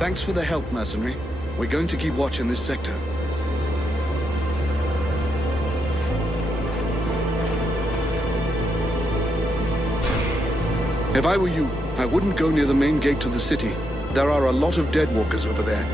Thanks for the help, mercenary. We're going to keep watch in this sector. If I were you, I wouldn't go near the main gate to the city. There are a lot of Deadwalkers over there.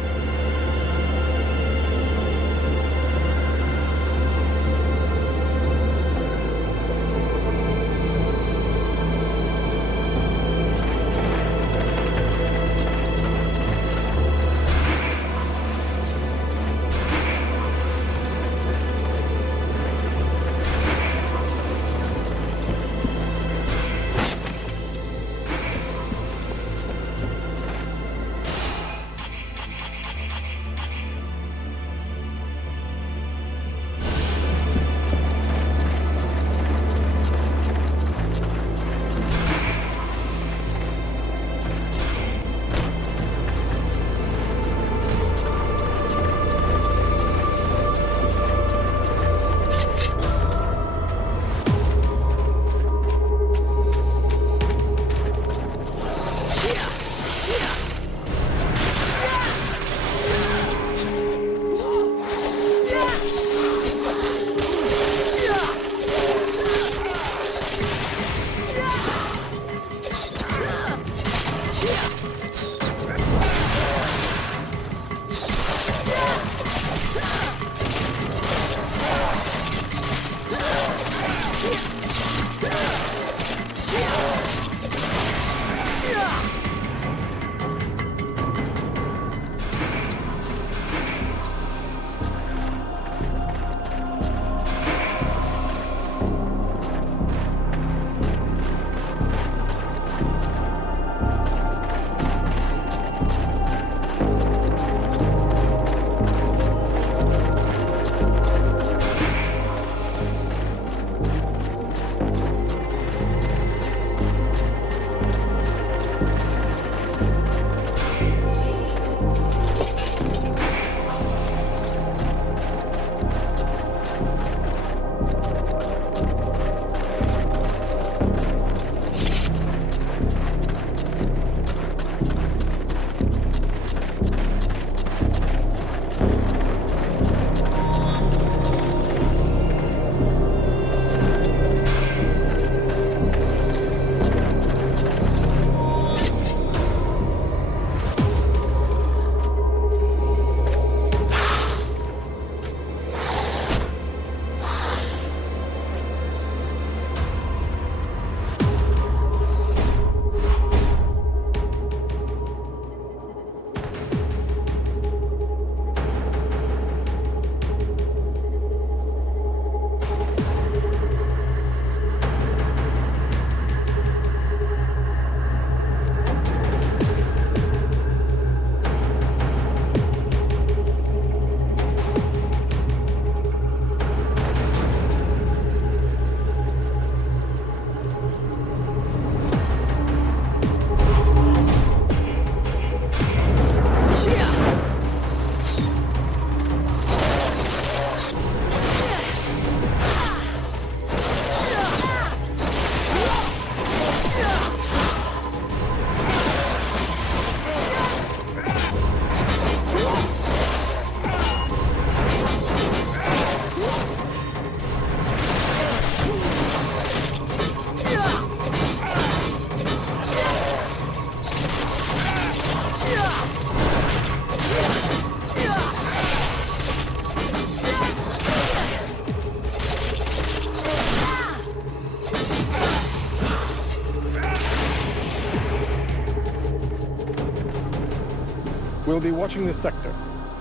We'll be watching this sector.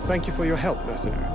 Thank you for your help, mercenary.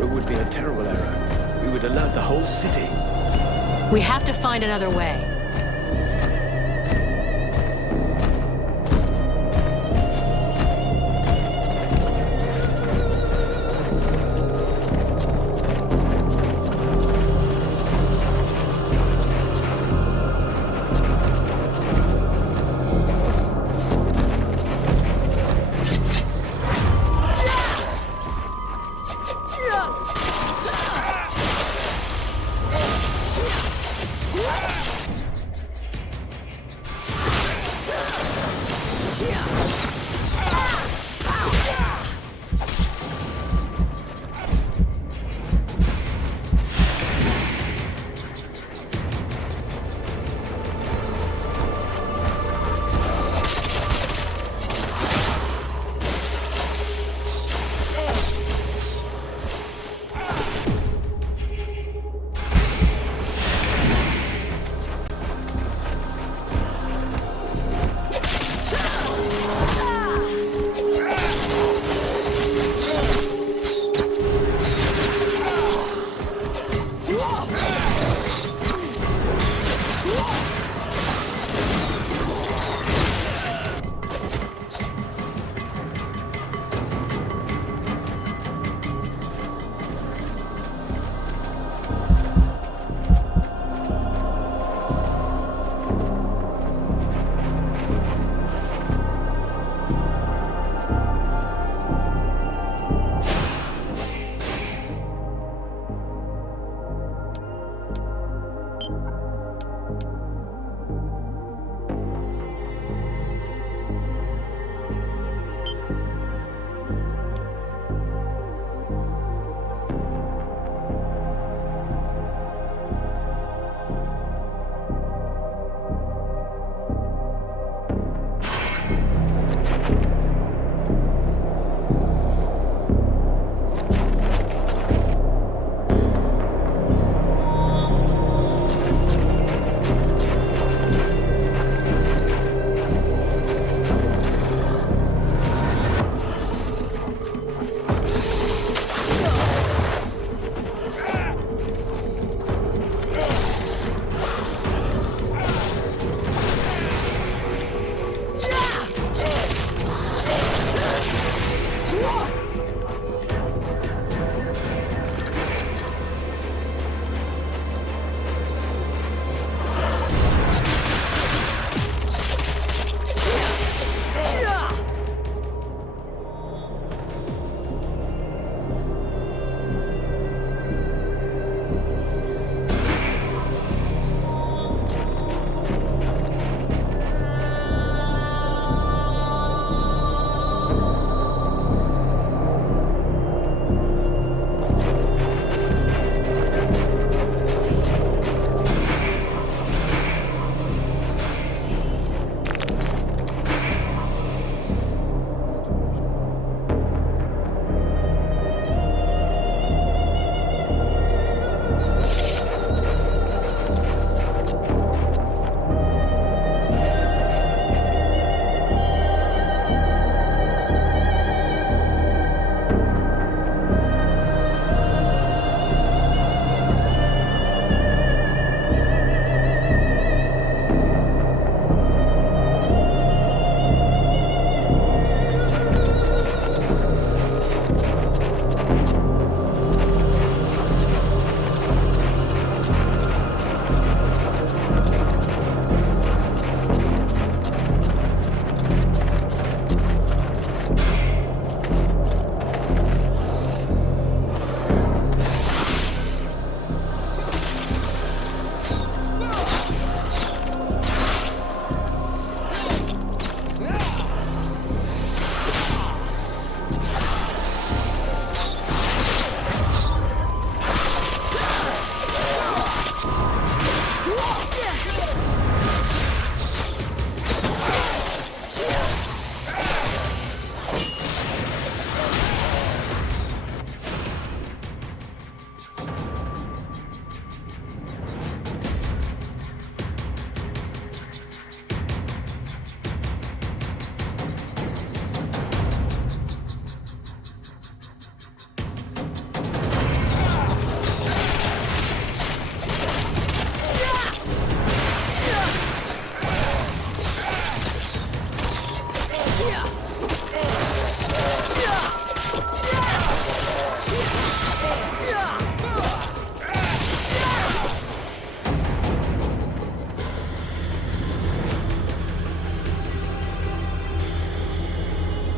It would be a terrible error. We would alert the whole city. We have to find another way.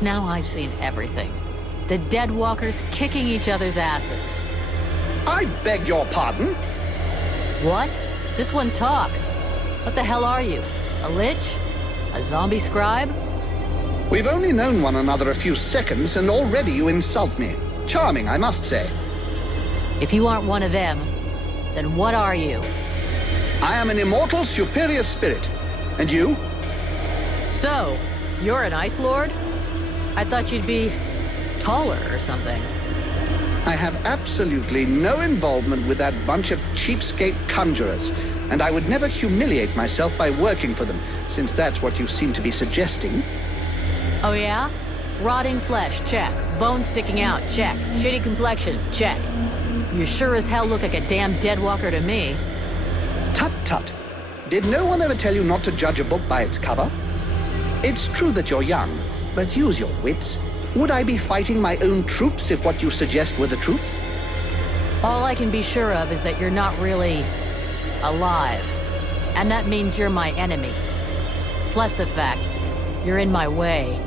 Now I've seen everything. The Deadwalkers kicking each other's asses. I beg your pardon? What? This one talks. What the hell are you? A lich? A zombie scribe? We've only known one another a few seconds, and already you insult me. Charming, I must say. If you aren't one of them, then what are you? I am an immortal superior spirit. And you? So, you're an Ice Lord? I thought you'd be taller or something. I have absolutely no involvement with that bunch of cheapskate conjurers, and I would never humiliate myself by working for them, since that's what you seem to be suggesting. Oh yeah? Rotting flesh, check. Bones sticking out, check. Shitty complexion, check. You sure as hell look like a damn Deadwalker to me. Tut tut. Did no one ever tell you not to judge a book by its cover? It's true that you're young, but use your wits. Would I be fighting my own troops if what you suggest were the truth? All I can be sure of is that you're not really alive. And that means you're my enemy. Plus the fact, you're in my way.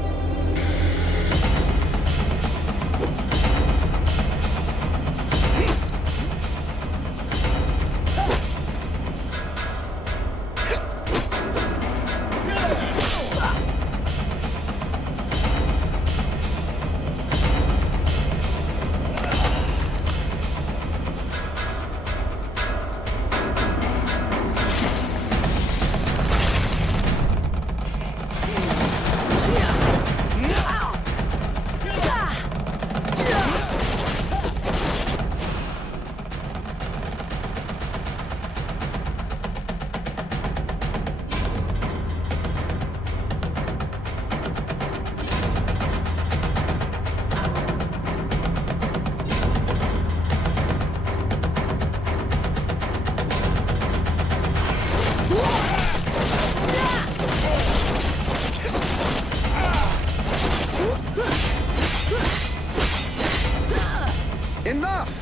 Enough!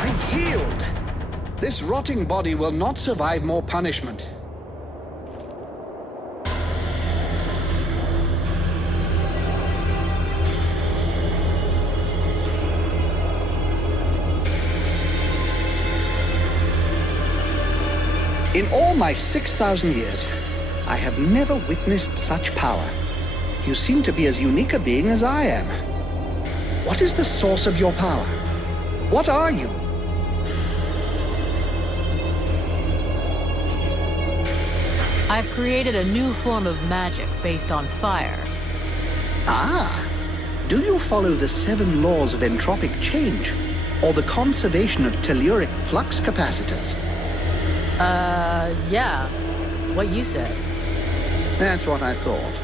I yield. This rotting body will not survive more punishment. In all my 6,000 years, I have never witnessed such power. You seem to be as unique a being as I am. What is the source of your power? What are you? I've created a new form of magic based on fire. Ah, do you follow the 7 laws of entropic change, or the conservation of telluric flux capacitors? Yeah. What you said. That's what I thought.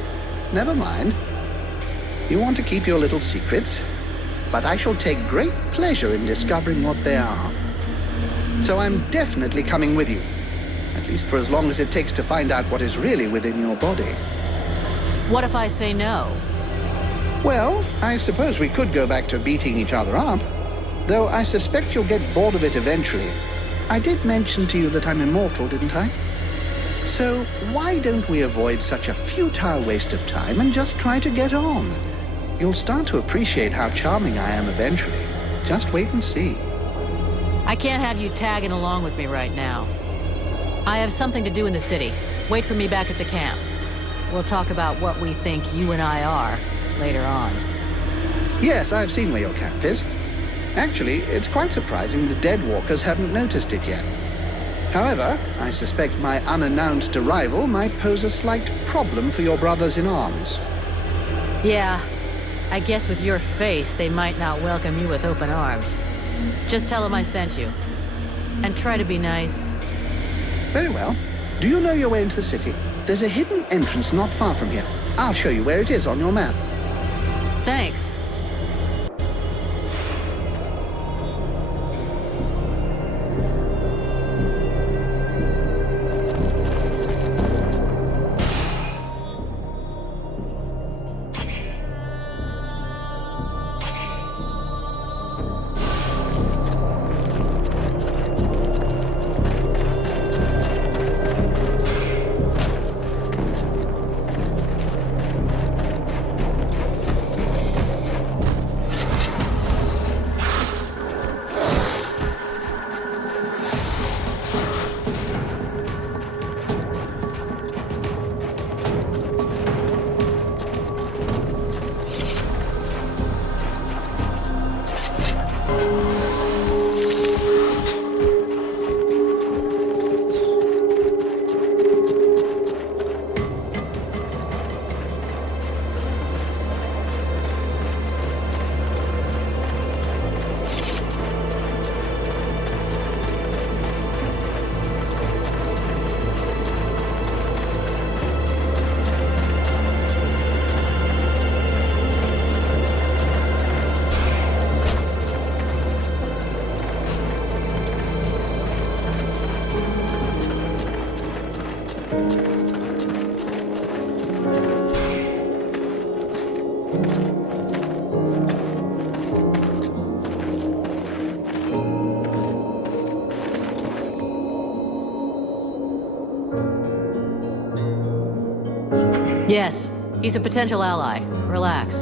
Never mind. You want to keep your little secrets, but I shall take great pleasure in discovering what they are. So I'm definitely coming with you, at least for as long as it takes to find out what is really within your body. What if I say no? Well, I suppose we could go back to beating each other up, though I suspect you'll get bored of it eventually. I did mention to you that I'm immortal, didn't I? So why don't we avoid such a futile waste of time and just try to get on? You'll start to appreciate how charming I am eventually. Just wait and see. I can't have you tagging along with me right now. I have something to do in the city. Wait for me back at the camp. We'll talk about what we think you and I are later on. Yes, I've seen where your camp is. Actually, it's quite surprising the Deadwalkers haven't noticed it yet. However, I suspect my unannounced arrival might pose a slight problem for your brothers in arms. Yeah, I guess with your face, they might not welcome you with open arms. Just tell them I sent you. And try to be nice. Very well. Do you know your way into the city? There's a hidden entrance not far from here. I'll show you where it is on your map. Thanks. Yes, he's a potential ally. Relax.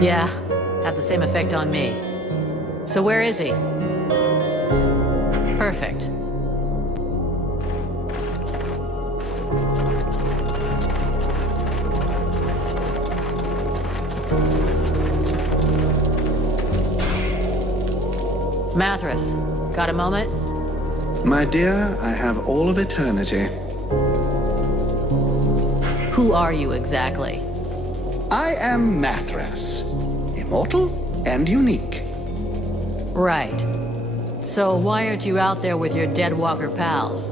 Yeah, had the same effect on me. So where is he? Perfect. Mathras, got a moment? My dear, I have all of eternity. Who are you exactly? I am Mathras, immortal and unique. Right. So why aren't you out there with your Deadwalker pals?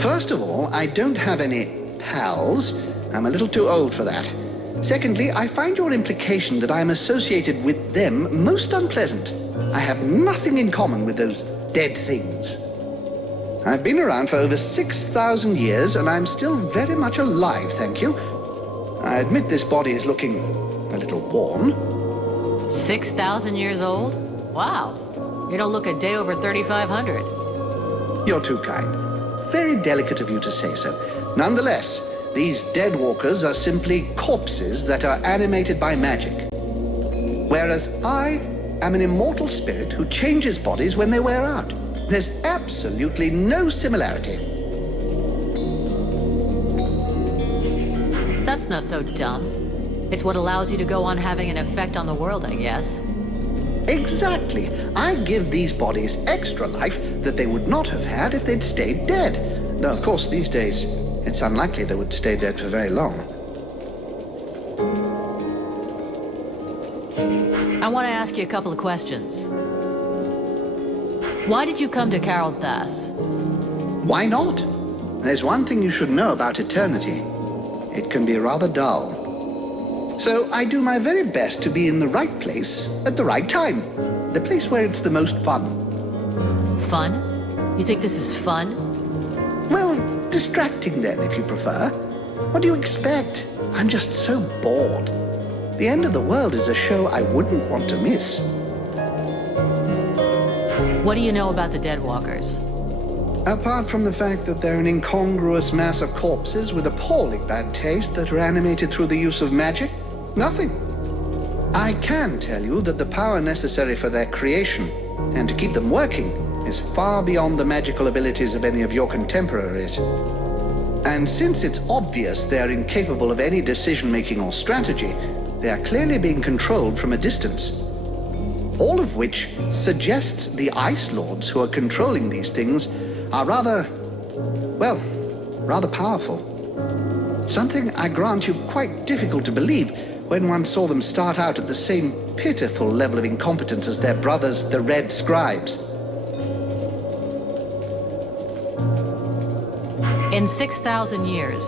First of all, I don't have any pals. I'm a little too old for that. Secondly, I find your implication that I'm associated with them most unpleasant. I have nothing in common with those dead things. I've been around for over 6,000 years, and I'm still very much alive, thank you. I admit this body is looking a little worn. 6,000 years old? Wow. You don't look a day over 3,500. You're too kind. Very delicate of you to say so. Nonetheless, these Deadwalkers are simply corpses that are animated by magic. Whereas I am an immortal spirit who changes bodies when they wear out. There's absolutely no similarity. That's not so dumb. It's what allows you to go on having an effect on the world, I guess. Exactly. I give these bodies extra life that they would not have had if they'd stayed dead. Though, of course, these days, it's unlikely they would stay dead for very long. I want to ask you a couple of questions. Why did you come to Carol Thas? Why not? There's one thing you should know about eternity. It can be rather dull. So I do my very best to be in the right place at the right time. The place where it's the most fun. Fun? You think this is fun? Well, distracting then, if you prefer. What do you expect? I'm just so bored. The End of the World is a show I wouldn't want to miss. What do you know about the Deadwalkers? Apart from the fact that they're an incongruous mass of corpses with appalling bad taste that are animated through the use of magic, nothing. I can tell you that the power necessary for their creation and to keep them working is far beyond the magical abilities of any of your contemporaries. And since it's obvious they are incapable of any decision-making or strategy, they are clearly being controlled from a distance. All of which suggests the Ice Lords who are controlling these things are rather powerful. Something, I grant you, quite difficult to believe when one saw them start out at the same pitiful level of incompetence as their brothers, the Red Scribes. In 6,000 years,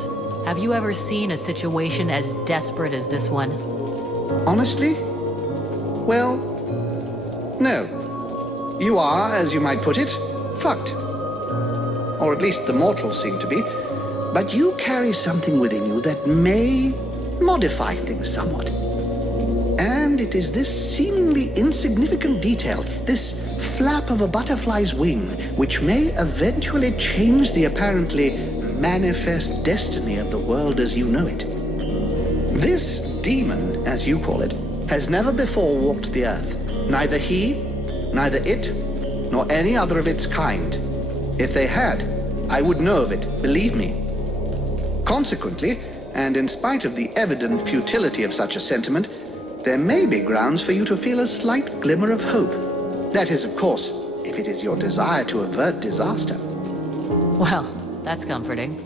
have you ever seen a situation as desperate as this one? Honestly? Well, no. You are, as you might put it, fucked. Or at least the mortals seem to be. But you carry something within you that may modify things somewhat. And it is this seemingly insignificant detail, this flap of a butterfly's wing, which may eventually change the apparently manifest destiny of the world as you know it. This demon, as you call it, has never before walked the earth. Neither he, neither it, nor any other of its kind. If they had, I would know of it, believe me. Consequently, and in spite of the evident futility of such a sentiment, there may be grounds for you to feel a slight glimmer of hope. That is, of course, if it is your desire to avert disaster. Well, that's comforting.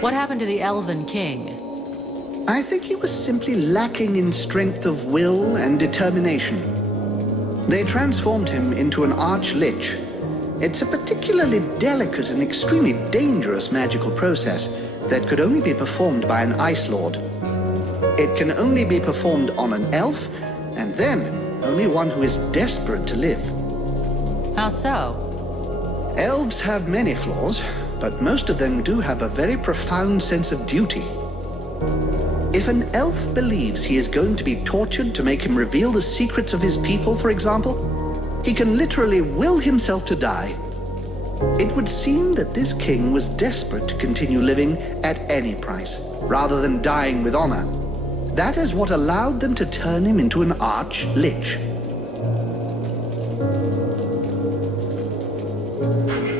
What happened to the Elven King? I think he was simply lacking in strength of will and determination. They transformed him into an Arch-Lich. It's a particularly delicate and extremely dangerous magical process that could only be performed by an Ice Lord. It can only be performed on an elf, and then only one who is desperate to live. How so? Elves have many flaws, but most of them do have a very profound sense of duty. If an elf believes he is going to be tortured to make him reveal the secrets of his people, for example, he can literally will himself to die. It would seem that this king was desperate to continue living at any price, rather than dying with honor. That is what allowed them to turn him into an arch-lich.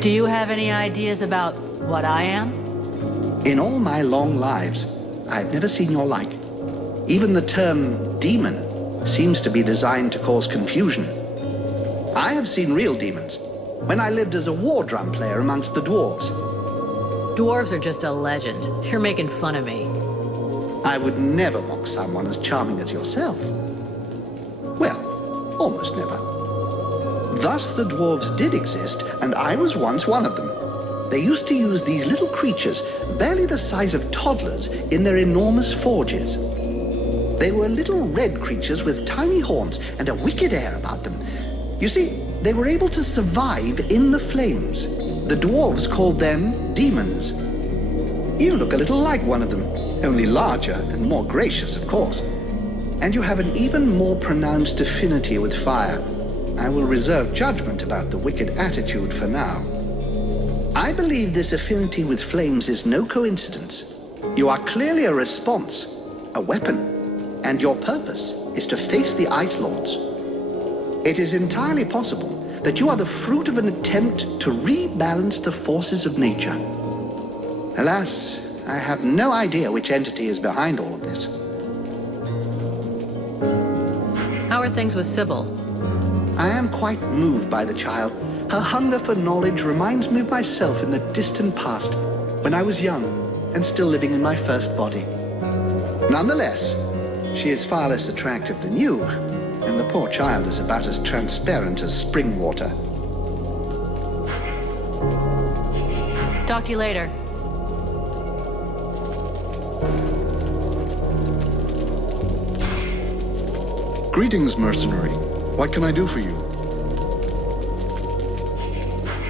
Do you have any ideas about what I am? In all my long lives, I've never seen your like. Even the term demon seems to be designed to cause confusion. I have seen real demons when I lived as a war drum player amongst the dwarves. Dwarves are just a legend. You're making fun of me. I would never mock someone as charming as yourself. Well, almost never. Thus the dwarves did exist, and I was once one of them. They used to use these little creatures, barely the size of toddlers, in their enormous forges. They were little red creatures with tiny horns and a wicked air about them. You see, they were able to survive in the flames. The dwarves called them demons. You look a little like one of them, only larger and more gracious, of course. And you have an even more pronounced affinity with fire. I will reserve judgment about the wicked attitude for now. I believe this affinity with flames is no coincidence. You are clearly a response, a weapon, and your purpose is to face the Ice Lords. It is entirely possible that you are the fruit of an attempt to rebalance the forces of nature. Alas, I have no idea which entity is behind all of this. How are things with Sybil? I am quite moved by the child. Her hunger for knowledge reminds me of myself in the distant past, when I was young and still living in my first body. Nonetheless, she is far less attractive than you, and the poor child is about as transparent as spring water. Talk to you later. Greetings, mercenary. What can I do for you?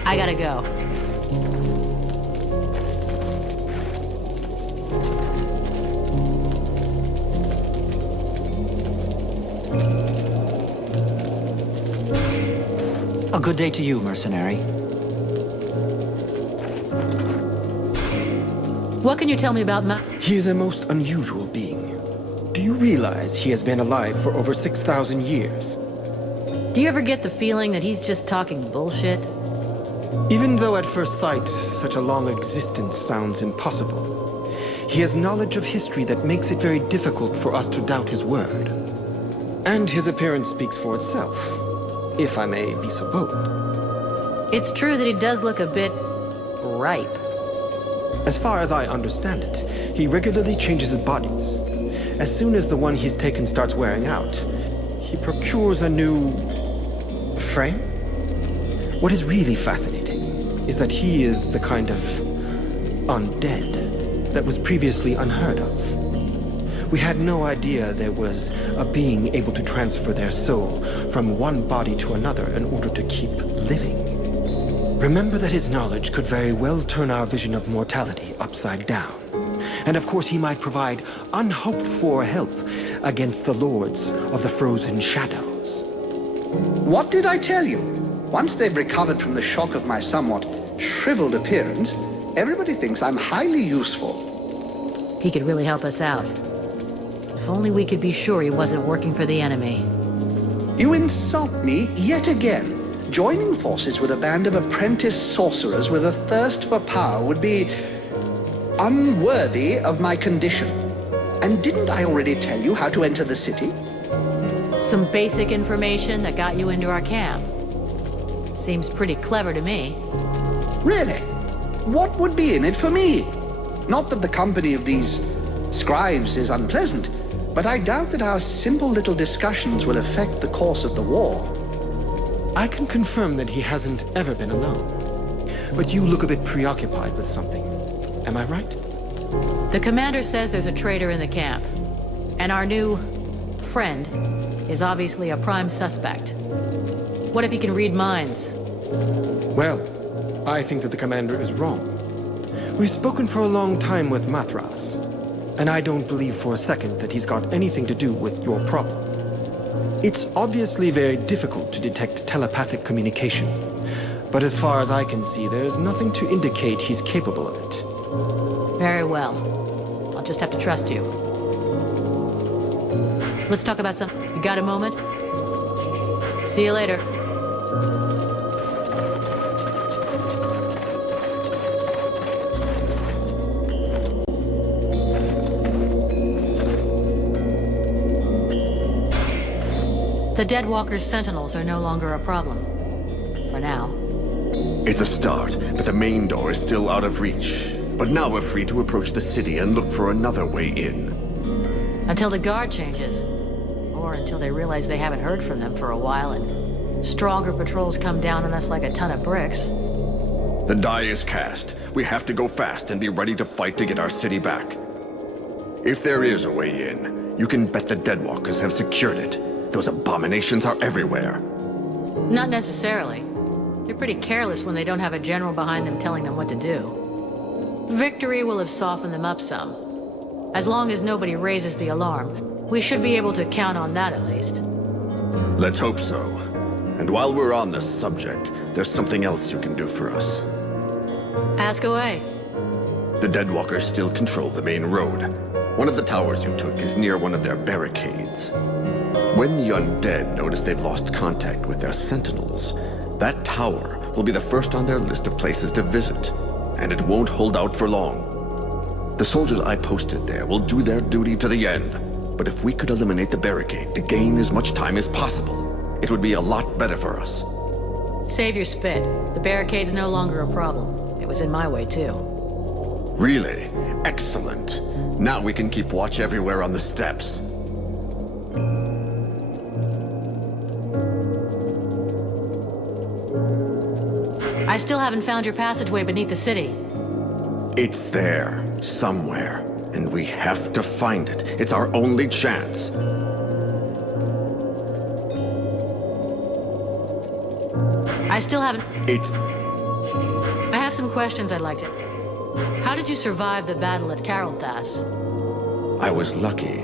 I gotta go. A good day to you, mercenary. What can you tell me about He is a most unusual being. Do you realize he has been alive for over 6,000 years? Do you ever get the feeling that he's just talking bullshit? Even though at first sight, such a long existence sounds impossible, he has knowledge of history that makes it very difficult for us to doubt his word. And his appearance speaks for itself, if I may be so bold. It's true that he does look a bit ripe. As far as I understand it, he regularly changes his bodies. As soon as the one he's taken starts wearing out, he procures a new frame? What is really fascinating is that he is the kind of undead that was previously unheard of. We had no idea there was a being able to transfer their soul from one body to another in order to keep living. Remember that his knowledge could very well turn our vision of mortality upside down. And of course he might provide unhoped-for help against the lords of the frozen shadows. What did I tell you? Once they've recovered from the shock of my somewhat shriveled appearance, everybody thinks I'm highly useful. He could really help us out. If only we could be sure he wasn't working for the enemy. You insult me yet again. Joining forces with a band of apprentice sorcerers with a thirst for power would be unworthy of my condition. And didn't I already tell you how to enter the city? Some basic information that got you into our camp. Seems pretty clever to me. Really? What would be in it for me? Not that the company of these scribes is unpleasant, but I doubt that our simple little discussions will affect the course of the war. I can confirm that he hasn't ever been alone. But you look a bit preoccupied with something. Am I right? The commander says there's a traitor in the camp. And our new friend is obviously a prime suspect. What if he can read minds? Well, I think that the commander is wrong. We've spoken for a long time with Mathras, and I don't believe for a second that he's got anything to do with your problem. It's obviously very difficult to detect telepathic communication, but as far as I can see, there's nothing to indicate he's capable of it. Very well. I'll just have to trust you. Let's talk about something. You got a moment? See you later. The Deadwalker's sentinels are no longer a problem. For now. It's a start, but the main door is still out of reach. But now we're free to approach the city and look for another way in. Until the guard changes. Or until they realize they haven't heard from them for a while and stronger patrols come down on us like a ton of bricks. The die is cast. We have to go fast and be ready to fight to get our city back. If there is a way in, you can bet the Deadwalkers have secured it. Those abominations are everywhere. Not necessarily. They're pretty careless when they don't have a general behind them telling them what to do. Victory will have softened them up some. As long as nobody raises the alarm, we should be able to count on that at least. Let's hope so. And while we're on this subject, there's something else you can do for us. Ask away. The Deadwalkers still control the main road. One of the towers you took is near one of their barricades. When the undead notice they've lost contact with their sentinels, that tower will be the first on their list of places to visit, and it won't hold out for long. The soldiers I posted there will do their duty to the end, but if we could eliminate the barricade to gain as much time as possible, it would be a lot better for us. Save your spit. The barricade's no longer a problem. It was in my way too. Really? Excellent. Now we can keep watch everywhere on the steps. I still haven't found your passageway beneath the city. It's there, somewhere, and we have to find it. It's our only chance. I still haven't... It's... I have some questions I'd like to... How did you survive the battle at Carolthas? I was lucky.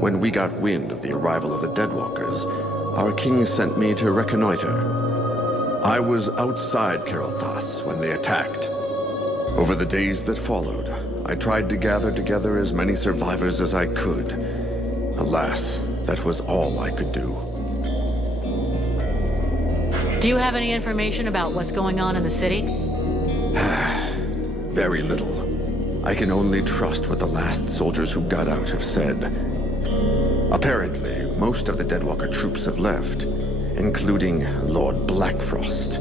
When we got wind of the arrival of the Deadwalkers, our king sent me to reconnoiter. I was outside Carolthas when they attacked. Over the days that followed, I tried to gather together as many survivors as I could. Alas, that was all I could do. Do you have any information about what's going on in the city? Very little. I can only trust what the last soldiers who got out have said. Apparently, most of the Deadwalker troops have left, including Lord Blackfrost.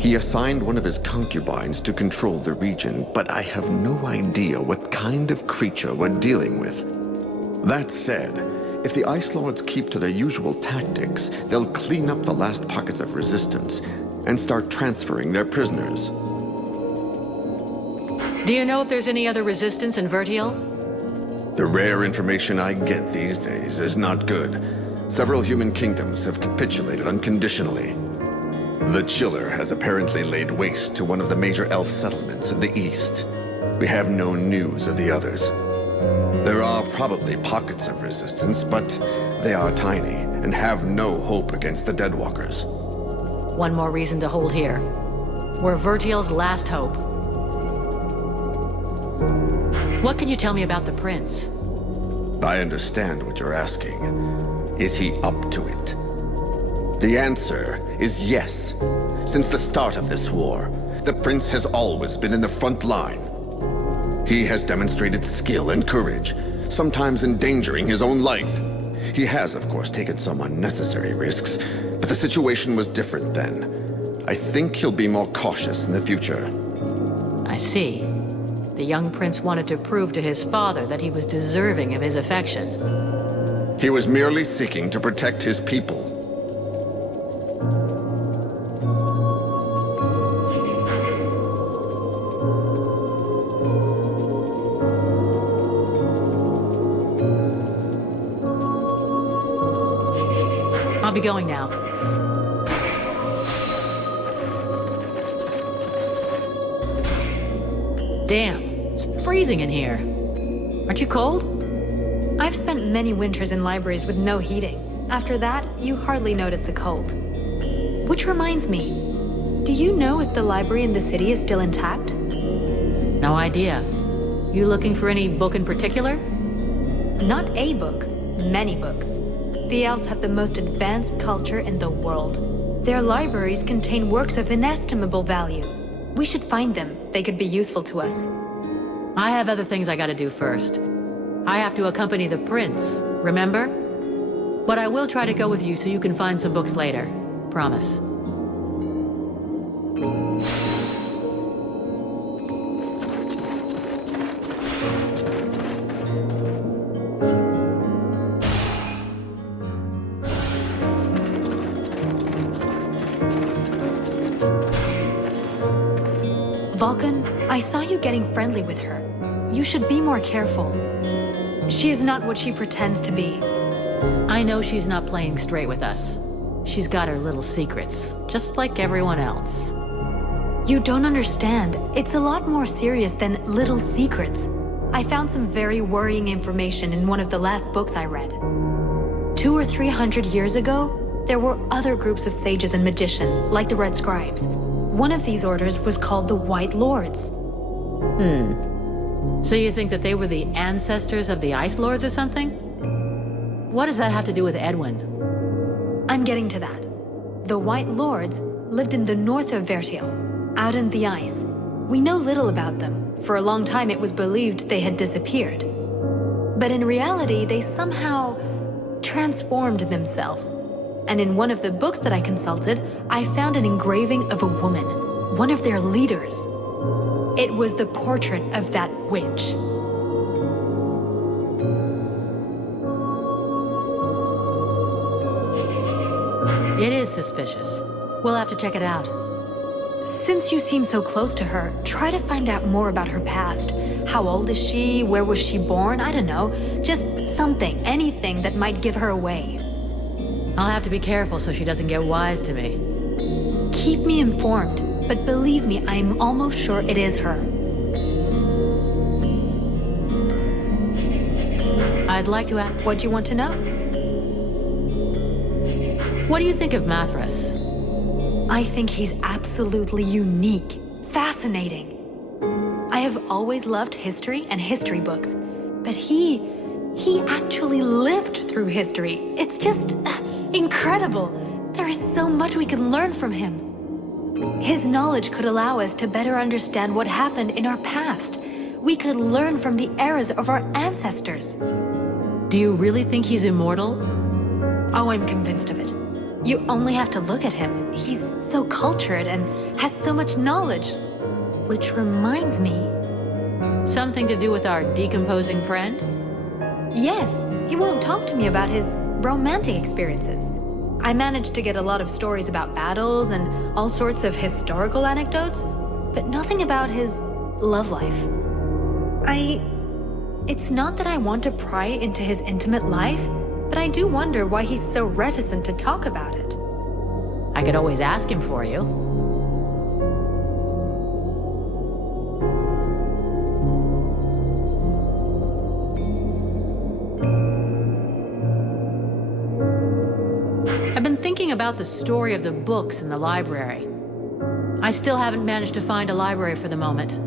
He assigned one of his concubines to control the region, but I have no idea what kind of creature we're dealing with. That said, if the Ice Lords keep to their usual tactics, they'll clean up the last pockets of resistance and start transferring their prisoners. Do you know if there's any other resistance in Vertiel? The rare information I get these days is not good. Several human kingdoms have capitulated unconditionally. The Chiller has apparently laid waste to one of the major elf settlements in the east. We have no news of the others. There are probably pockets of resistance, but they are tiny and have no hope against the Deadwalkers. One more reason to hold here. We're Vertiel's last hope. What can you tell me about the Prince? I understand what you're asking. Is he up to it? The answer is yes. Since the start of this war, the Prince has always been in the front line. He has demonstrated skill and courage, sometimes endangering his own life. He has, of course, taken some unnecessary risks, but the situation was different then. I think he'll be more cautious in the future. I see. The young prince wanted to prove to his father that he was deserving of his affection. He was merely seeking to protect his people. I'll be going now. Damn, it's freezing in here. Aren't you cold? I've spent many winters in libraries with no heating. After that, you hardly notice the cold. Which reminds me, do you know if the library in the city is still intact? No idea. You looking for any book in particular? Not a book, many books. The elves have the most advanced culture in the world. Their libraries contain works of inestimable value. We should find them. They could be useful to us. I have other things I gotta do first. I have to accompany the prince, remember? But I will try to go with you so you can find some books later. Promise. Vulcan, I saw you getting friendly with her. You should be more careful. She is not what she pretends to be. I know she's not playing straight with us. She's got her little secrets, just like everyone else. You don't understand. It's a lot more serious than little secrets. I found some very worrying information in one of the last books I read. 200 or 300 years ago, there were other groups of sages and magicians, like the Red Scribes. One of these orders was called the White Lords. So you think that they were the ancestors of the Ice Lords or something? What does that have to do with Edwin? I'm getting to that. The White Lords lived in the north of Vertiel, out in the ice. We know little about them. For a long time it was believed they had disappeared. But in reality, they somehow transformed themselves. And in one of the books that I consulted, I found an engraving of a woman, one of their leaders. It was the portrait of that witch. It is suspicious. We'll have to check it out. Since you seem so close to her, try to find out more about her past. How old is she? Where was she born? I don't know. Just something, anything that might give her away. I'll have to be careful so she doesn't get wise to me. Keep me informed, but believe me, I'm almost sure it is her. I'd like to ask... What do you want to know? What do you think of Mathras? I think he's absolutely unique, fascinating. I have always loved history and history books, but he actually lived through history. It's just incredible. There is so much we can learn from him. His knowledge could allow us to better understand what happened in our past. We could learn from the errors of our ancestors. Do you really think he's immortal? Oh, I'm convinced of it. You only have to look at him. He's so cultured and has so much knowledge. Which reminds me... Something to do with our decomposing friend? Yes, he won't talk to me about his romantic experiences. I managed to get a lot of stories about battles and all sorts of historical anecdotes, but nothing about his love life. It's not that I want to pry into his intimate life, but I do wonder why he's so reticent to talk about it. I could always ask him for you. I've been thinking about the story of the books in the library. I still haven't managed to find a library for the moment.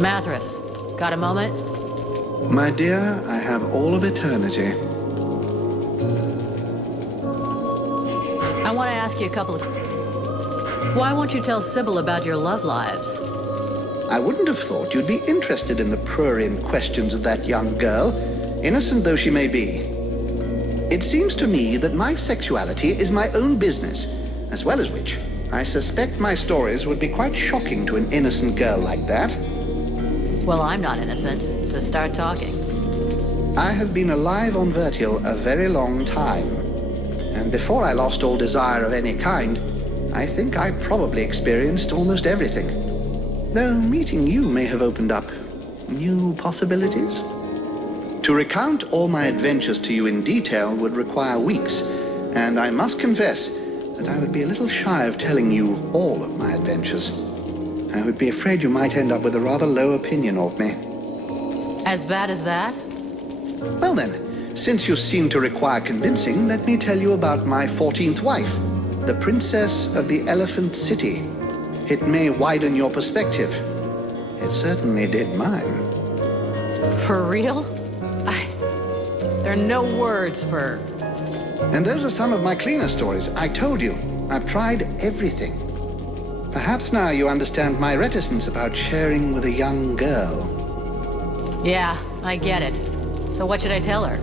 Mathras, got a moment? My dear, I have all of eternity. I want to ask you a couple of... Why won't you tell Sybil about your love lives? I wouldn't have thought you'd be interested in the prurient questions of that young girl, innocent though she may be. It seems to me that my sexuality is my own business, as well as which, I suspect my stories would be quite shocking to an innocent girl like that. Well, I'm not innocent, so start talking. I have been alive on Vertiel a very long time, and before I lost all desire of any kind, I think I probably experienced almost everything. Though meeting you may have opened up new possibilities. To recount all my adventures to you in detail would require weeks, and I must confess that I would be a little shy of telling you all of my adventures. I would be afraid you might end up with a rather low opinion of me. As bad as that? Well then, since you seem to require convincing, let me tell you about my 14th wife, the Princess of the Elephant City. It may widen your perspective. It certainly did mine. For real? There are no words for... And those are some of my cleaner stories. I told you, I've tried everything. Perhaps now you understand my reticence about sharing with a young girl. Yeah, I get it. So what should I tell her?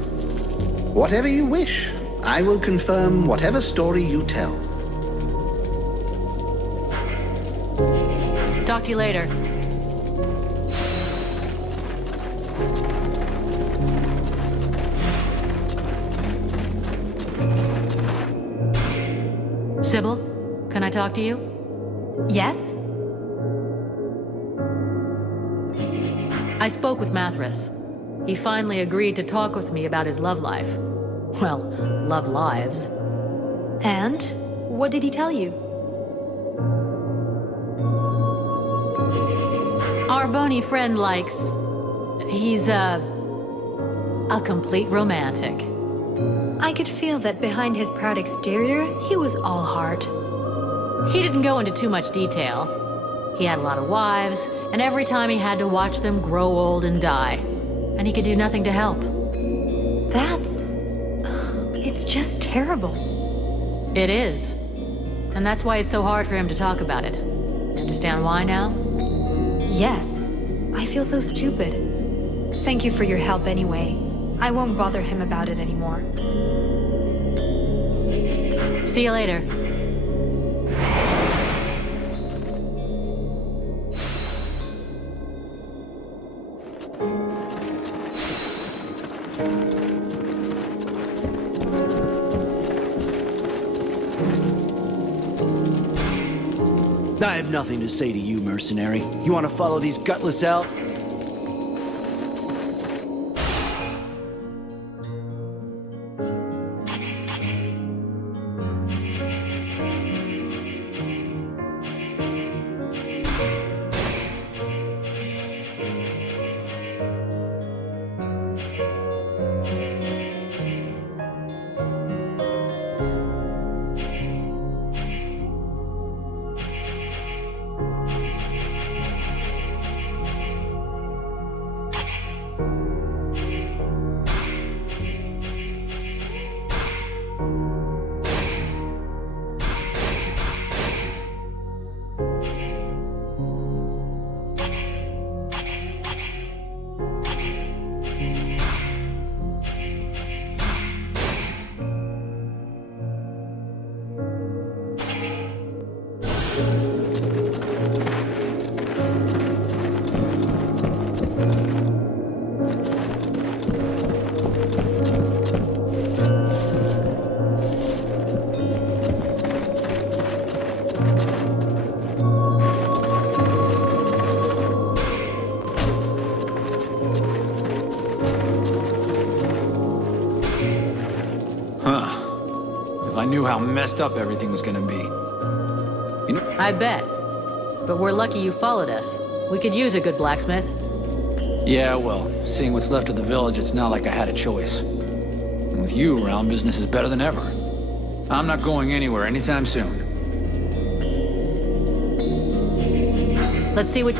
Whatever you wish. I will confirm whatever story you tell. Talk to you later. Sybil, can I talk to you? Yes? I spoke with Mathras. He finally agreed to talk with me about his love life. Well, love lives. And? What did he tell you? Our bony friend likes... He's a complete romantic. I could feel that behind his proud exterior, he was all heart. He didn't go into too much detail. He had a lot of wives, and every time he had to watch them grow old and die. And he could do nothing to help. It's just terrible. It is. And that's why it's so hard for him to talk about it. You understand why now? Yes. I feel so stupid. Thank you for your help anyway. I won't bother him about it anymore. See you later. I have nothing to say to you, mercenary. You want to follow these gutless out? I knew how messed up everything was gonna be. You know, I bet. But we're lucky you followed us. We could use a good blacksmith. yeah, well, seeing what's left of the village, it's not like I had a choice. And with you around, business is better than ever. I'm not going anywhere anytime soon. Let's see what...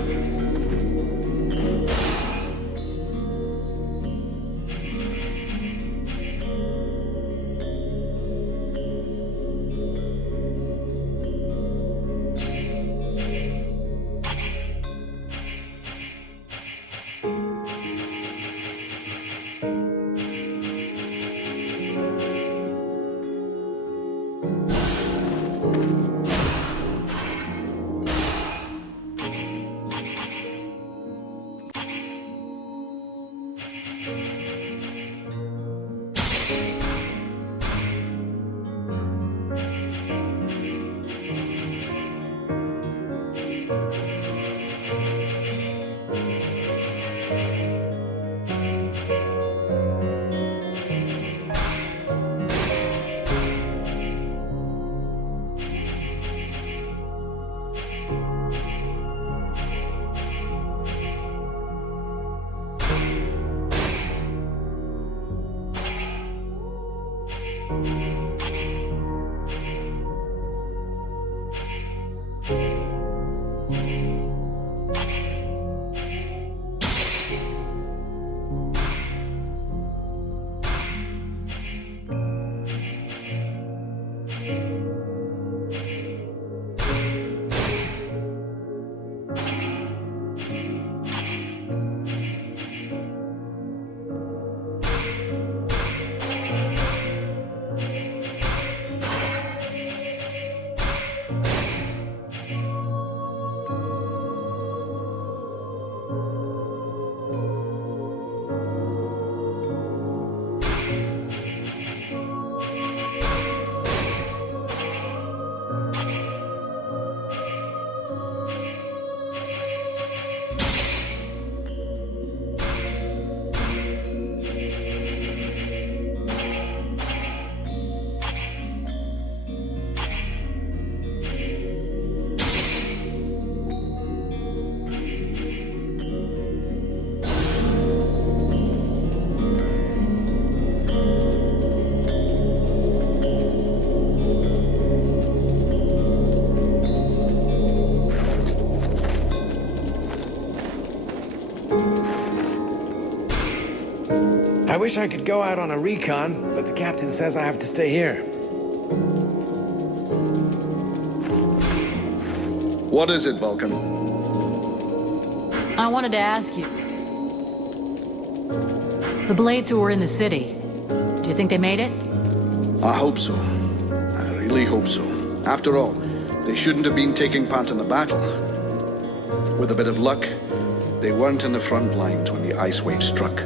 wish I could go out on a recon, but the captain says I have to stay here. What is it, Vulcan? I wanted to ask you. The Blades who were in the city, do you think they made it? I hope so. I really hope so. After all, they shouldn't have been taking part in the battle. With a bit of luck, they weren't in the front lines when the ice wave struck.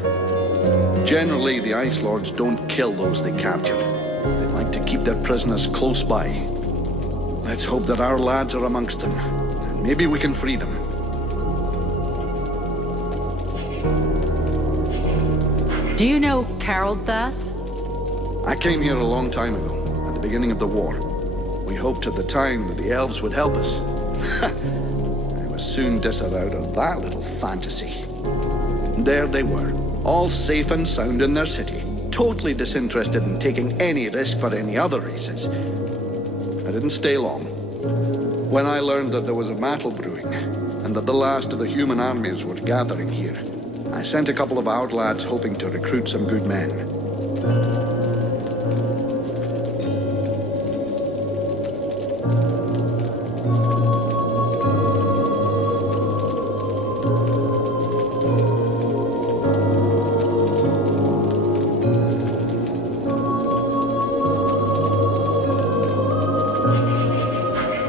Generally, the Ice Lords don't kill those they capture. They like to keep their prisoners close by. Let's hope that our lads are amongst them, and maybe we can free them. Do you know Carol Thas? I came here a long time ago, at the beginning of the war. We hoped at the time that the elves would help us. I was soon disavowed of that little fantasy. There they were, all safe and sound in their city, totally disinterested in taking any risk for any other races. I didn't stay long. When I learned that there was a battle brewing, and that the last of the human armies were gathering here, I sent a couple of our lads hoping to recruit some good men.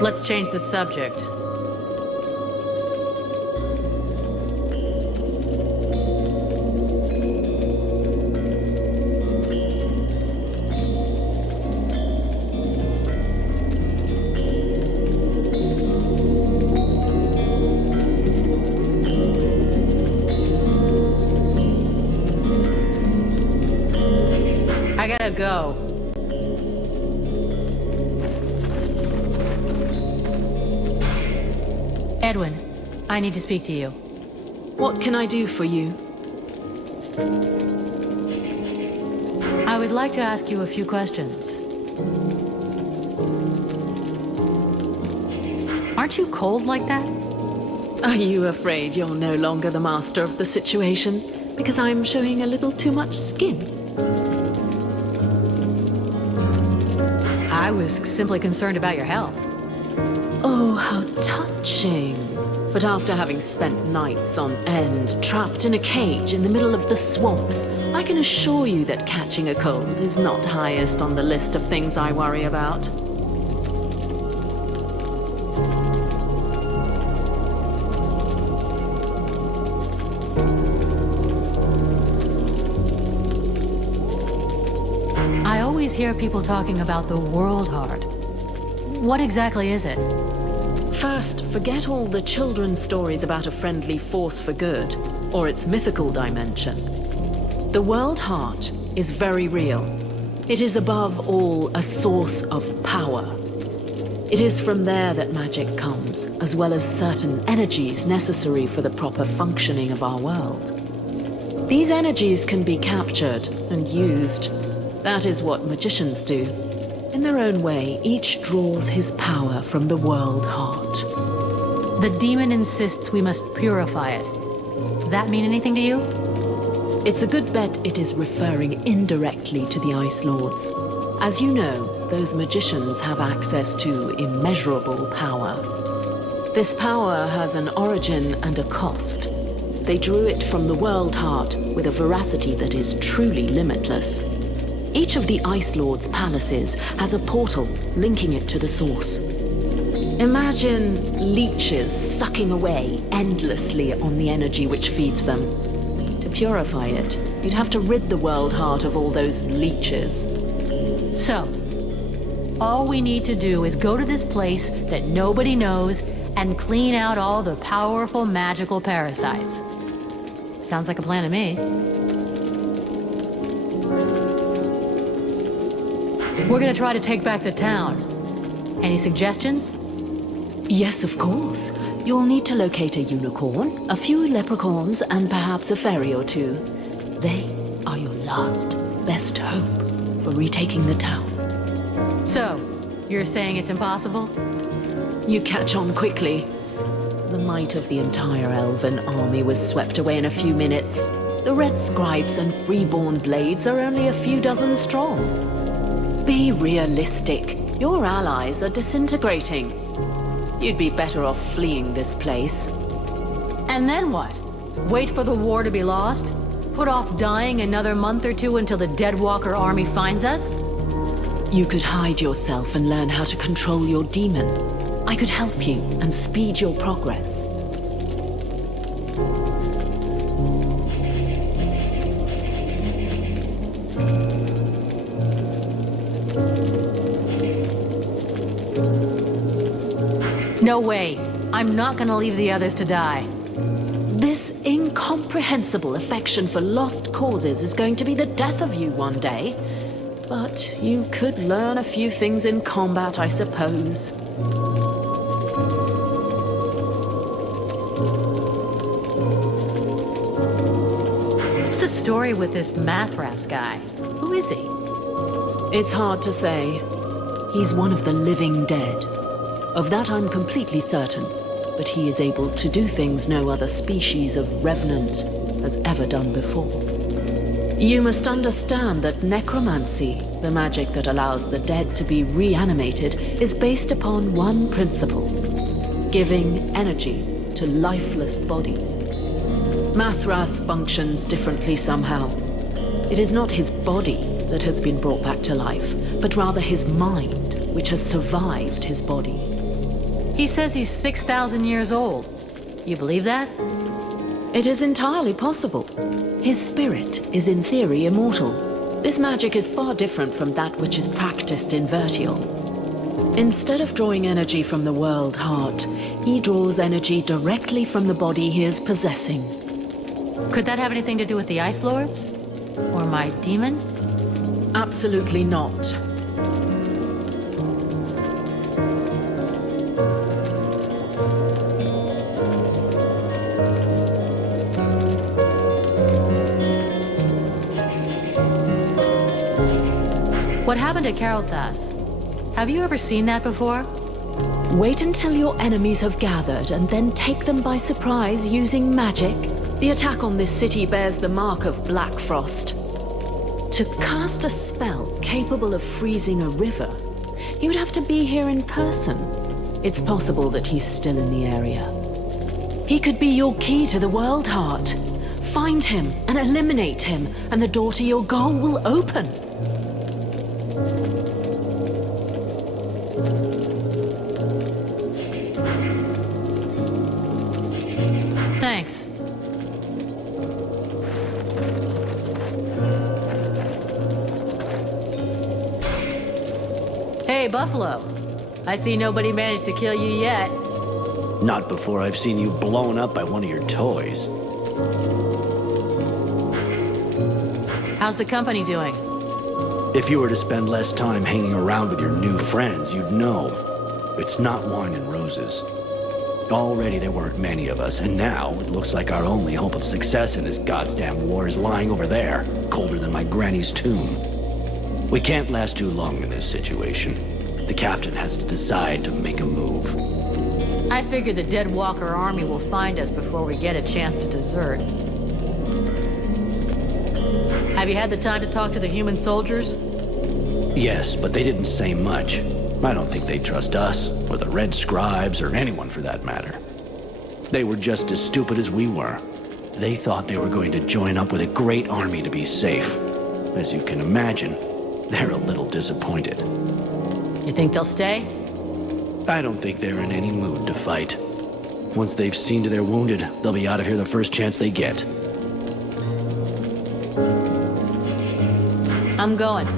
Let's change the subject. I gotta go. Edwin, I need to speak to you. What can I do for you? I would like to ask you a few questions. Aren't you cold like that? Are you afraid you're no longer the master of the situation? Because I'm showing a little too much skin? I was simply concerned about your health. Oh, how touching. But after having spent nights on end, trapped in a cage in the middle of the swamps, I can assure you that catching a cold is not highest on the list of things I worry about. I always hear people talking about the World Heart. What exactly is it? First, forget all the children's stories about a friendly force for good, or its mythical dimension. The World Heart is very real. It is above all a source of power. It is from there that magic comes, as well as certain energies necessary for the proper functioning of our world. These energies can be captured and used. That is what magicians do. In their own way, each draws his power from the World Heart. The demon insists we must purify it. That mean anything to you? It's a good bet it is referring indirectly to the Ice Lords. As you know, those magicians have access to immeasurable power. This power has an origin and a cost. They drew it from the World Heart with a veracity that is truly limitless. Each of the Ice Lords' palaces has a portal linking it to the source. Imagine leeches sucking away endlessly on the energy which feeds them. To purify it, you'd have to rid the World Heart of all those leeches. So, all we need to do is go to this place that nobody knows and clean out all the powerful magical parasites. Sounds like a plan to me. We're gonna try to take back the town. Any suggestions? Yes, of course. You'll need to locate a unicorn, a few leprechauns, and perhaps a fairy or two. They are your last, best hope for retaking the town. So, you're saying it's impossible? You catch on quickly. The might of the entire elven army was swept away in a few minutes. The Red Scribes and Freeborn Blades are only a few dozen strong. Be realistic. Your allies are disintegrating. You'd be better off fleeing this place. And then what? Wait for the war to be lost? Put off dying another month or two until the Deadwalker army finds us? You could hide yourself and learn how to control your demon. I could help you and speed your progress. No way. I'm not gonna leave the others to die. This incomprehensible affection for lost causes is going to be the death of you one day. But you could learn a few things in combat, I suppose. What's the story with this Mathras guy? Who is he? It's hard to say. He's one of the living dead. Of that I'm completely certain, but he is able to do things no other species of revenant has ever done before. You must understand that necromancy, the magic that allows the dead to be reanimated, is based upon one principle: giving energy to lifeless bodies. Mathras functions differently somehow. It is not his body that has been brought back to life, but rather his mind, which has survived his body. He says he's 6,000 years old. You believe that? It is entirely possible. His spirit is in theory immortal. This magic is far different from that which is practiced in Vertial. Instead of drawing energy from the world heart, he draws energy directly from the body he is possessing. Could that have anything to do with the Ice Lords? Or my demon? Absolutely not. What happened to Carolthas? Have you ever seen that before? Wait until your enemies have gathered and then take them by surprise using magic. The attack on this city bears the mark of Black Frost. To cast a spell capable of freezing a river, he would have to be here in person. It's possible that he's still in the area. He could be your key to the World Heart. Find him and eliminate him, and the door to your goal will open. Thanks. Hey, Buffalo. I see nobody managed to kill you yet. Not before I've seen you blown up by one of your toys. How's the company doing? If you were to spend less time hanging around with your new friends, you'd know. It's not wine and roses. Already there weren't many of us, and now it looks like our only hope of success in this goddamn war is lying over there, colder than my granny's tomb. We can't last too long in this situation. The captain has to decide to make a move. I figure the Deadwalker army will find us before we get a chance to desert. Have you had the time to talk to the human soldiers? Yes, but they didn't say much. I don't think they trust us, or the Red Scribes, or anyone for that matter. They were just as stupid as we were. They thought they were going to join up with a great army to be safe. As you can imagine, they're a little disappointed. You think they'll stay? I don't think they're in any mood to fight. Once they've seen to their wounded, they'll be out of here the first chance they get. I'm going.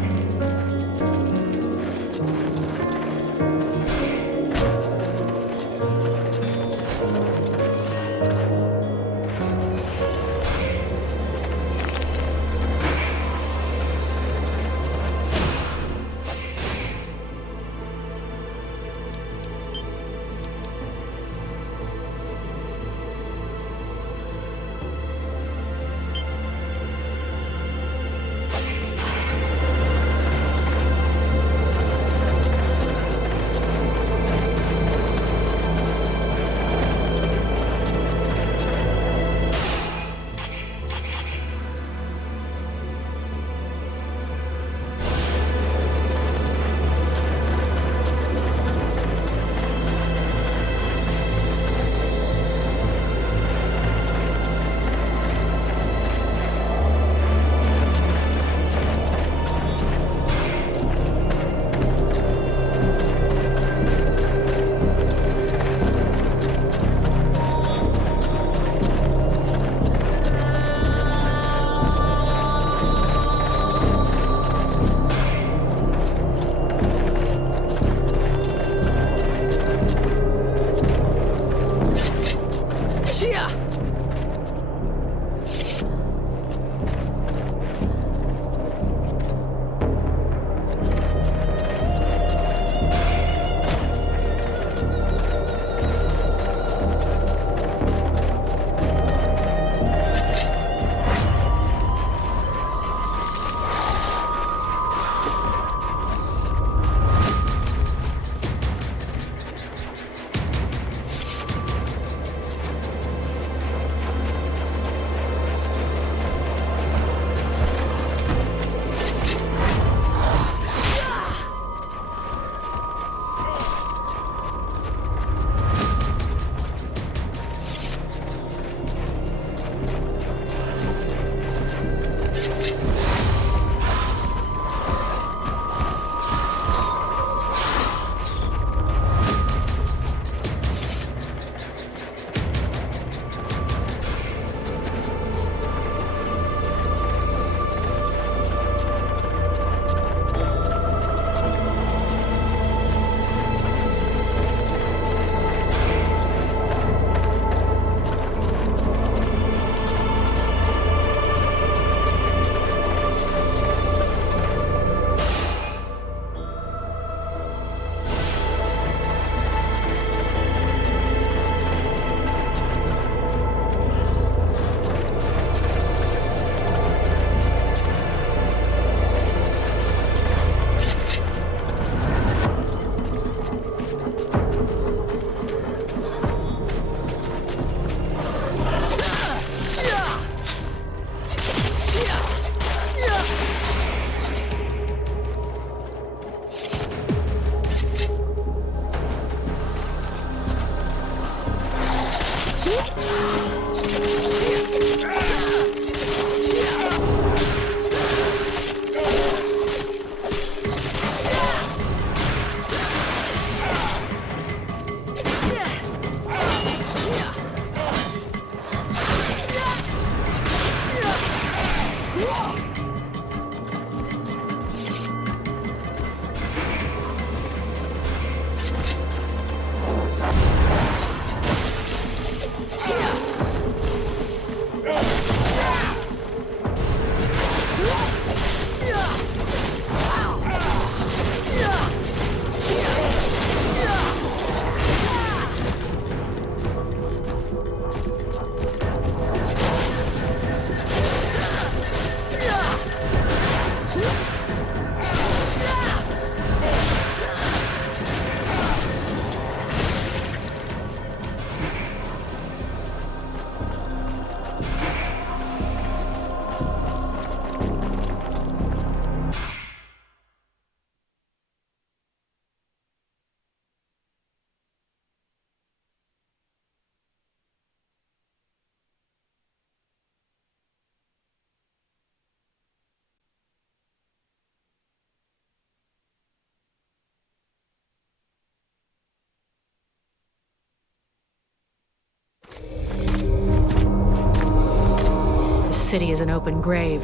city is an open grave.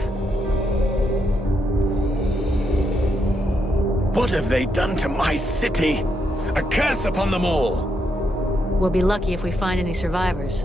What have they done to my city? A curse upon them all! We'll be lucky if we find any survivors.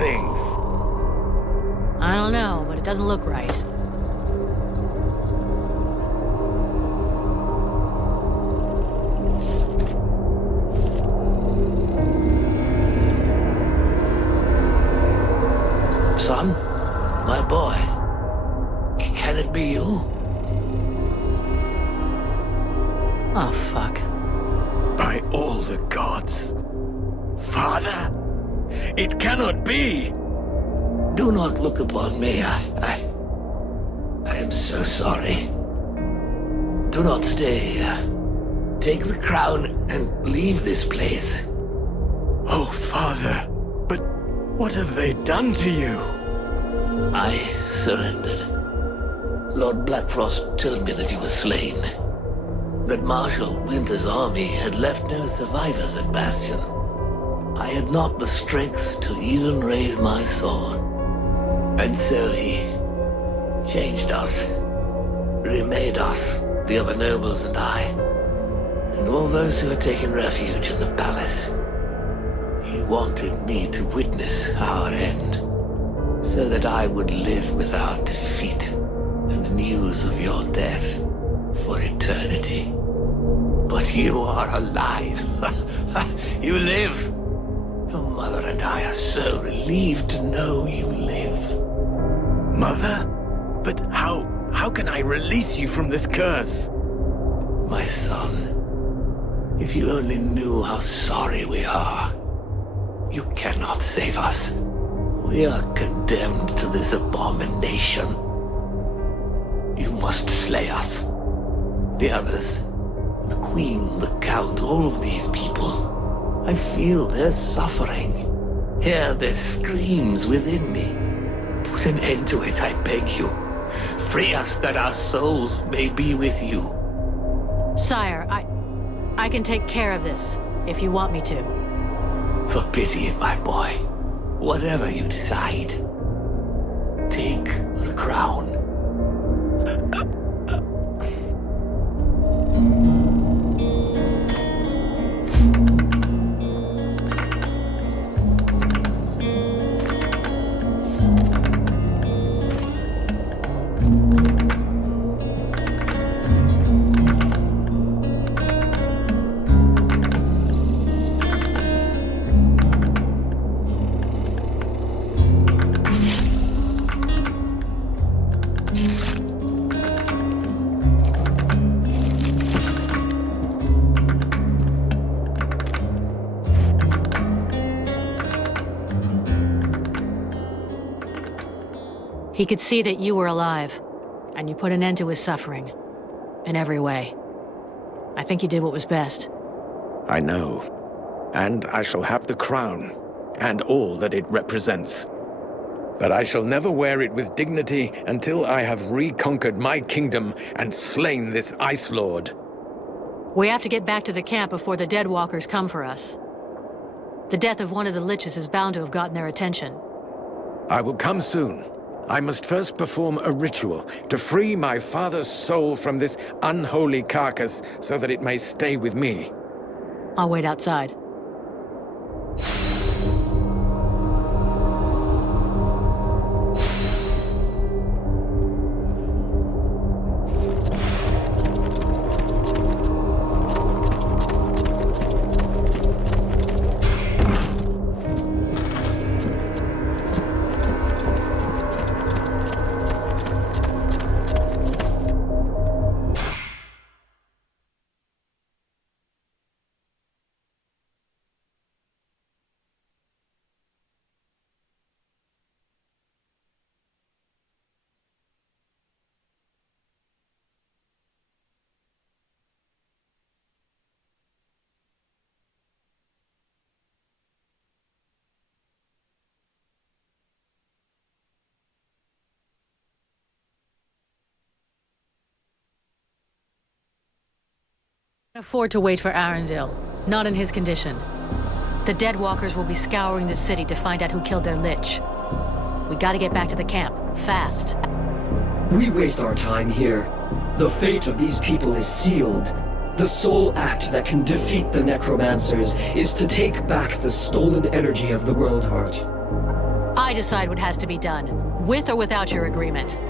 thing? I don't know, but it doesn't look right. Son? My boy? Can it be you? Oh, fuck. By all the gods. Father? It cannot be! Do not look upon me. I am so sorry. Do not stay here. Take the crown and leave this place. Oh, Father. But what have they done to you? I surrendered. Lord Blackfrost told me that he was slain. That Marshal Winter's army had left no survivors at Bastion. I had not the strength to even raise my sword. And so he changed us, remade us, the other nobles and I, and all those who had taken refuge in the palace. He wanted me to witness our end, so that I would live without defeat and news of your death for eternity. But you are alive. You live. Your mother and I are so relieved to know you live. Mother? But how can I release you from this curse? My son, if you only knew how sorry we are. You cannot save us. We are condemned to this abomination. You must slay us. The others, the Queen, the Count, all of these people. I feel their suffering. Hear their screams within me. Put an end to it, I beg you. Free us that our souls may be with you. Sire, I can take care of this, if you want me to. For pity, my boy. Whatever you decide. Take the crown. He could see that you were alive, and you put an end to his suffering. In every way. I think you did what was best. I know. And I shall have the crown, and all that it represents. But I shall never wear it with dignity until I have reconquered my kingdom and slain this Ice Lord. We have to get back to the camp before the Deadwalkers come for us. The death of one of the Liches is bound to have gotten their attention. I will come soon. I must first perform a ritual to free my father's soul from this unholy carcass so that it may stay with me. I'll wait outside. Afford to wait for Arundel. Not in his condition. The Deadwalkers will be scouring the city to find out who killed their Lich. We gotta get back to the camp, fast. We waste our time here. The fate of these people is sealed. The sole act that can defeat the Necromancers is to take back the stolen energy of the World Heart. I decide what has to be done, with or without your agreement.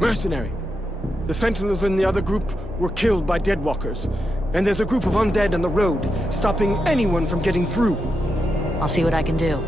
Mercenary! The Sentinels in the other group were killed by Deadwalkers, and there's a group of undead on the road, stopping anyone from getting through. I'll see what I can do.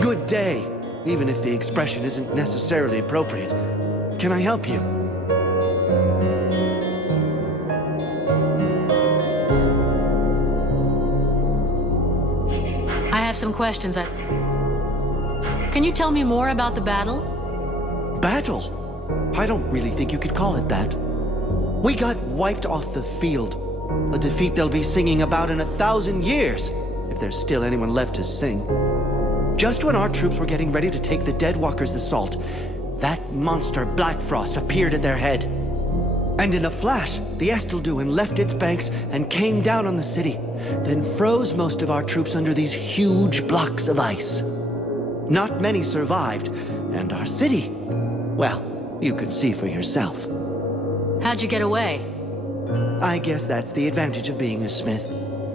Good day, even if the expression isn't necessarily appropriate. Can I help you? I have some questions. Can you tell me more about the battle? Battle? I don't really think you could call it that. We got wiped off the field. A defeat they'll be singing about in 1,000 years, if there's still anyone left to sing. Just when our troops were getting ready to take the Deadwalkers' assault, that monster Blackfrost appeared at their head. And in a flash, the Estelduin left its banks and came down on the city, then froze most of our troops under these huge blocks of ice. Not many survived, and our city, well, you can see for yourself. How'd you get away? I guess that's the advantage of being a smith.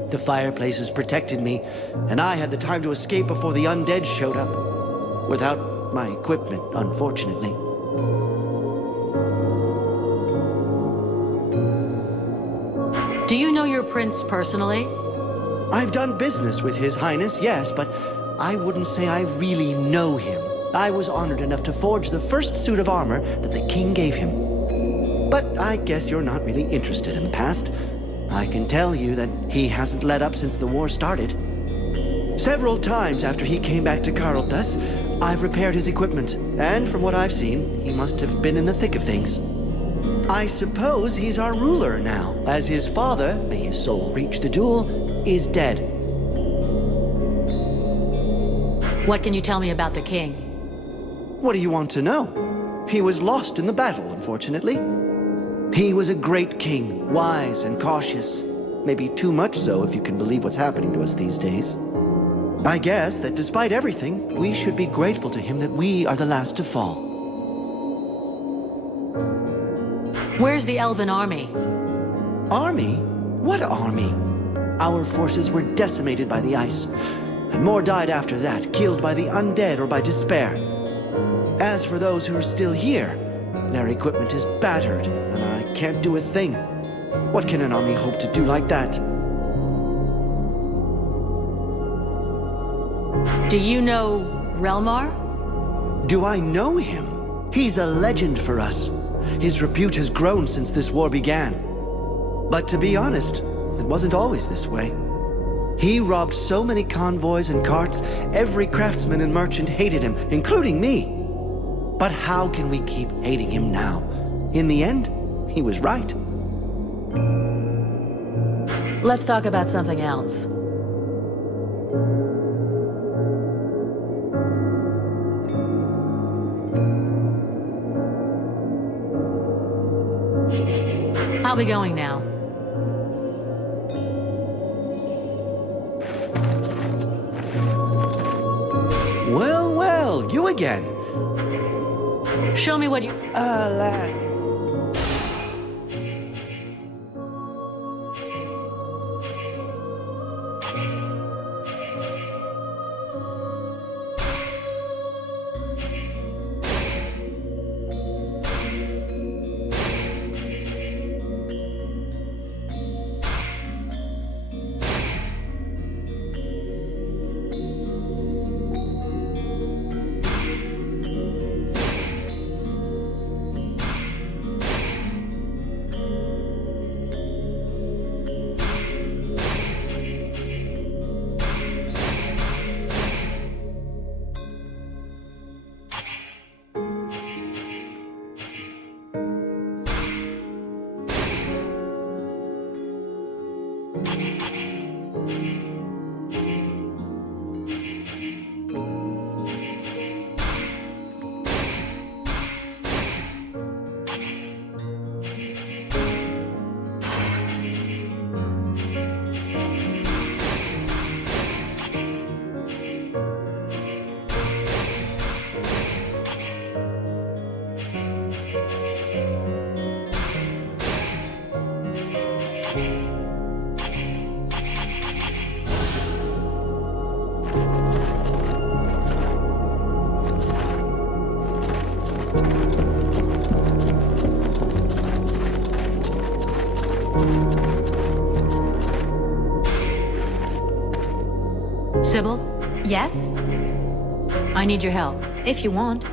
The fireplaces protected me, and I had the time to escape before the undead showed up. Without my equipment, unfortunately. Do you know your prince personally? I've done business with His Highness, yes, but I wouldn't say I really know him. I was honored enough to forge the first suit of armor that the king gave him. But I guess you're not really interested in the past. I can tell you that he hasn't let up since the war started. Several times after he came back to Carlthus, I've repaired his equipment, and from what I've seen, he must have been in the thick of things. I suppose he's our ruler now, as his father, may his soul reach the jewel, is dead. What can you tell me about the king? What do you want to know? He was lost in the battle, unfortunately. He was a great king, wise and cautious. Maybe too much so if you can believe what's happening to us these days. I guess that despite everything, we should be grateful to him that we are the last to fall. Where's the Elven army? Army? What army? Our forces were decimated by the ice, and more died after that, killed by the undead or by despair. As for those who are still here, their equipment is battered, and I can't do a thing. What can an army hope to do like that? Do you know Relmar? Do I know him? He's a legend for us. His repute has grown since this war began. But to be honest, it wasn't always this way. He robbed so many convoys and carts, every craftsman and merchant hated him, including me. But how can we keep hating him now? In the end, he was right. Let's talk about something else. I'll be going now. Well, well, you again. Show me what you... Alas. Sybil, Yes? I need your help. If you want.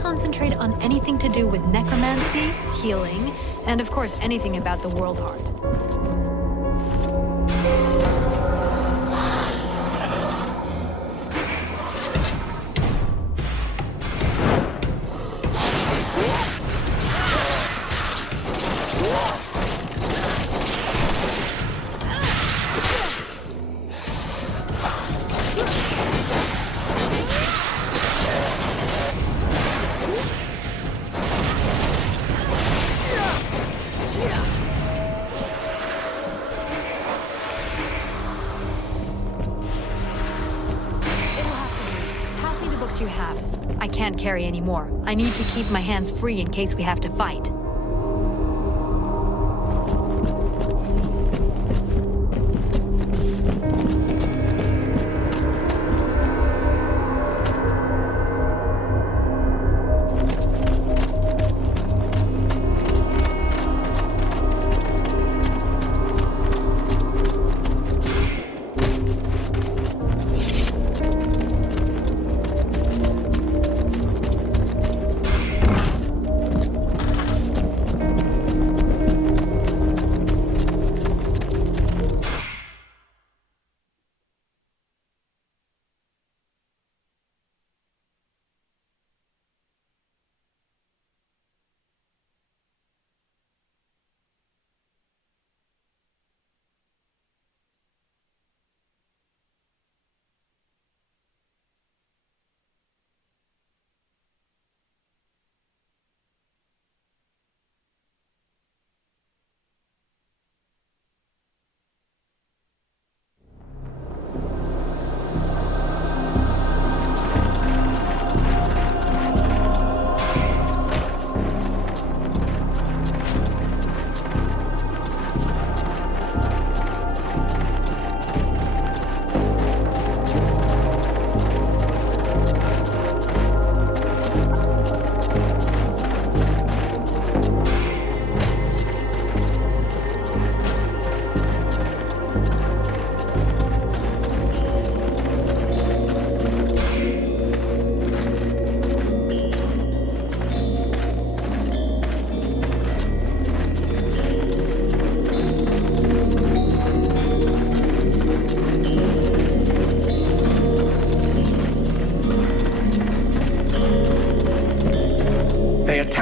Concentrate on anything to do with necromancy, healing, and of course anything about the World Heart. You have. I can't carry any more. I need to keep my hands free in case we have to fight.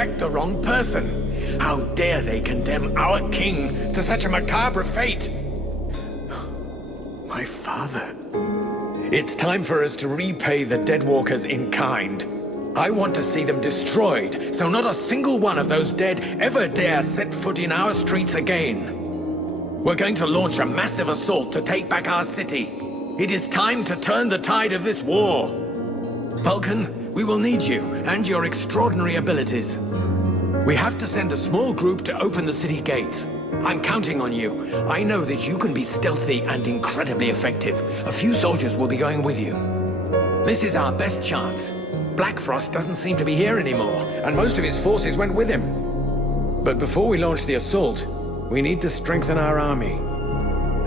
attacked the wrong person. How dare they condemn our king to such a macabre fate? My father. It's time for us to repay the Deadwalkers in kind. I want to see them destroyed, so not a single one of those dead ever dare set foot in our streets again. We're going to launch a massive assault to take back our city. It is time to turn the tide of this war. Vulcan, we will need you and your extraordinary abilities. We have to send a small group to open the city gates. I'm counting on you. I know that you can be stealthy and incredibly effective. A few soldiers will be going with you. This is our best chance. Black Frost doesn't seem to be here anymore, and most of his forces went with him. But before we launch the assault, we need to strengthen our army.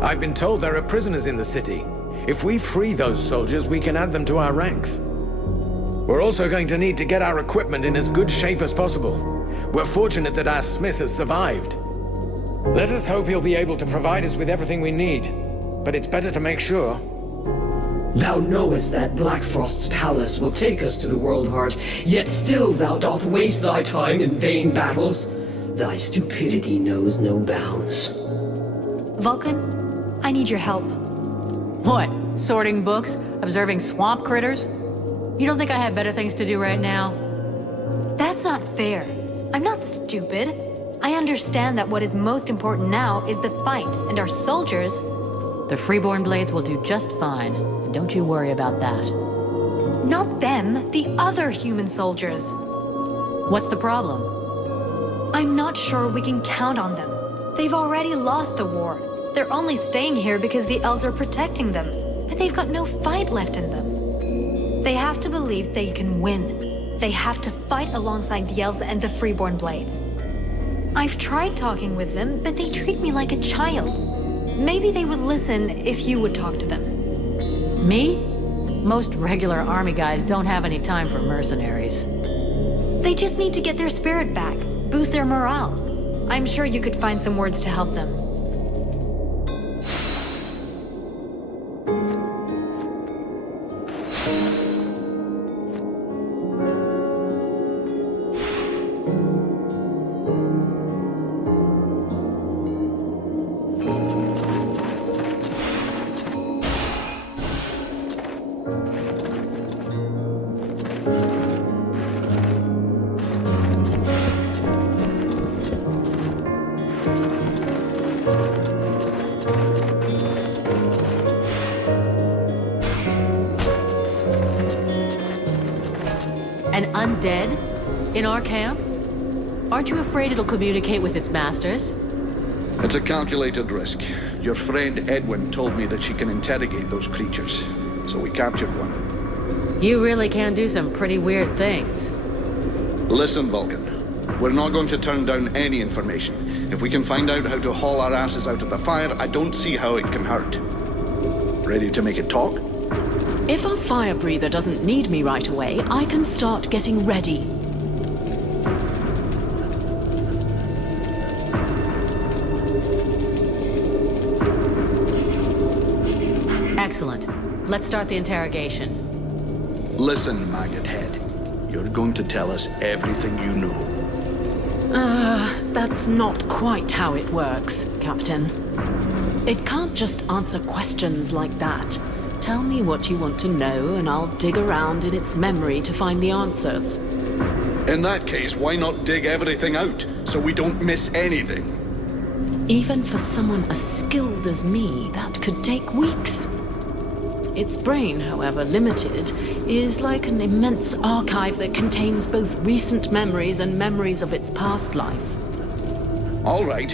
I've been told there are prisoners in the city. If we free those soldiers, we can add them to our ranks. We're also going to need to get our equipment in as good shape as possible. We're fortunate that our smith has survived. Let us hope he'll be able to provide us with everything we need. But it's better to make sure. Thou knowest that Black Frost's palace will take us to the World Heart, yet still thou doth waste thy time in vain battles. Thy stupidity knows no bounds. Vulcan, I need your help. What? Sorting books? Observing swamp critters? You don't think I have better things to do right now? That's not fair. I'm not stupid. I understand that what is most important now is the fight, and our soldiers... The Freeborn Blades will do just fine. Don't you worry about that. Not them, the other human soldiers. What's the problem? I'm not sure we can count on them. They've already lost the war. They're only staying here because the elves are protecting them. But they've got no fight left in them. They have to believe they can win. They have to fight alongside the elves and the Freeborn Blades. I've tried talking with them, but they treat me like a child. Maybe they would listen if you would talk to them. Me? Most regular army guys don't have any time for mercenaries. They just need to get their spirit back, boost their morale. I'm sure you could find some words to help them. An undead? In our camp? Aren't you afraid it'll communicate with its masters? It's a calculated risk. Your friend Edwin told me that she can interrogate those creatures, so we captured one. You really can do some pretty weird things. Listen, Vulcan. We're not going to turn down any information. If we can find out how to haul our asses out of the fire, I don't see how it can hurt. Ready to make it talk? If our fire breather doesn't need me right away, I can start getting ready. Excellent. Let's start the interrogation. Listen, Maggot Head. You're going to tell us everything you know. That's not quite how it works, Captain. It can't just answer questions like that. Tell me what you want to know, and I'll dig around in its memory to find the answers. In that case, why not dig everything out, so we don't miss anything? Even for someone as skilled as me, that could take weeks. Its brain, however limited, is like an immense archive that contains both recent memories and memories of its past life. All right.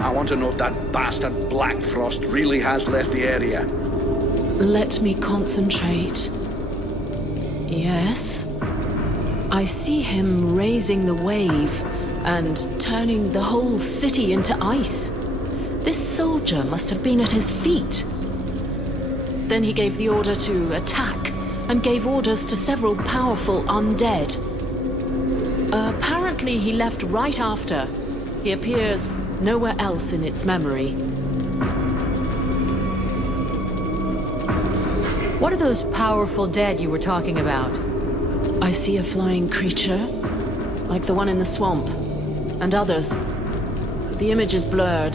I want to know if that bastard Black Frost really has left the area. Let me concentrate. Yes. I see him raising the wave and turning the whole city into ice. This soldier must have been at his feet. Then he gave the order to attack and gave orders to several powerful undead. Apparently he left right after. He appears nowhere else in its memory. What are those powerful dead you were talking about? I see a flying creature. like the one in the swamp, and others. But the image is blurred.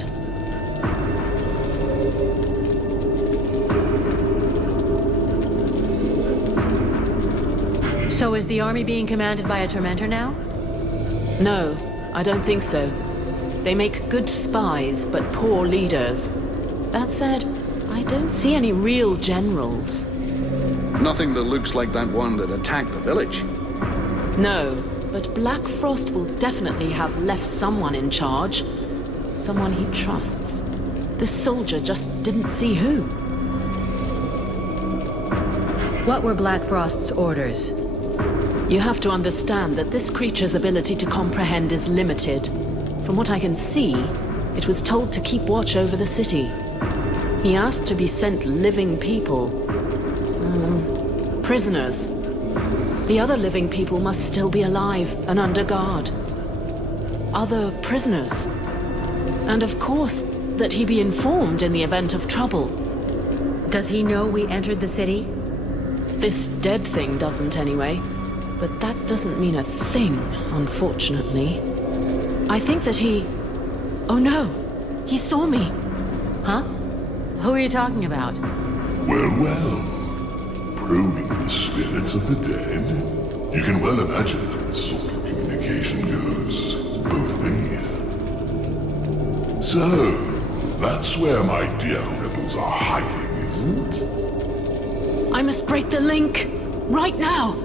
So is the army being commanded by a Tormentor now? No, I don't think so. They make good spies, but poor leaders. That said, I don't see any real generals. Nothing that looks like that one that attacked the village. No, but Black Frost will definitely have left someone in charge. Someone he trusts. This soldier just didn't see who. What were Black Frost's orders? You have to understand that this creature's ability to comprehend is limited. From what I can see, it was told to keep watch over the city. He asked to be sent living people. Prisoners. The other living people must still be alive and under guard. Other prisoners. And of course, that he be informed in the event of trouble. Does he know we entered the city? This dead thing doesn't anyway. But that doesn't mean a thing, unfortunately. I think that he... Oh no! He saw me! Huh? Who are you talking about? Well. Probing the spirits of the dead? You can well imagine how this sort of communication goes both ways. So, that's where my dear rebels are hiding, isn't it? I must break the link! Right now!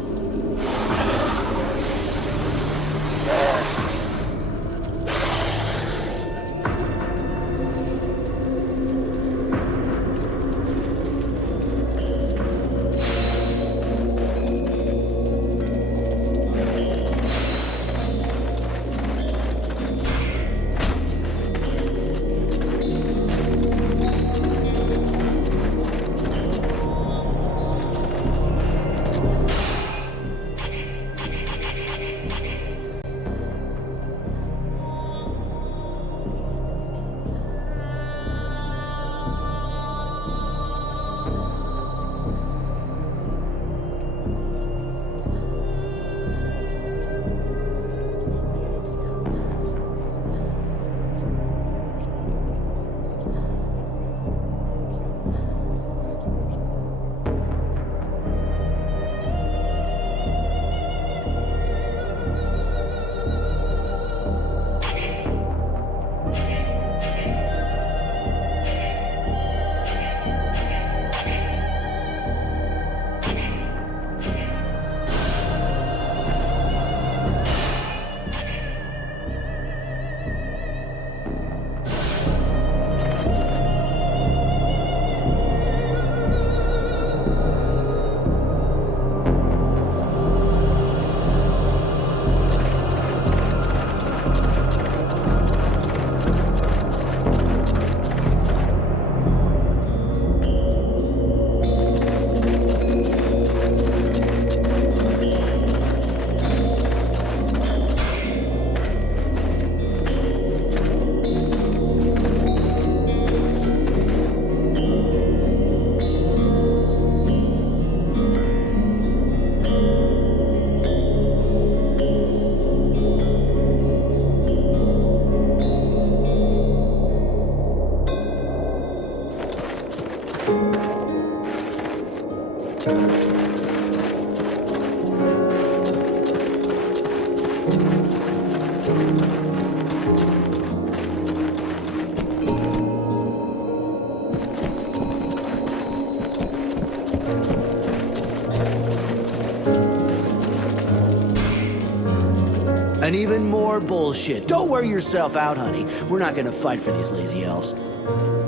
And even more bullshit. Don't wear yourself out, honey. We're not gonna fight for these lazy elves.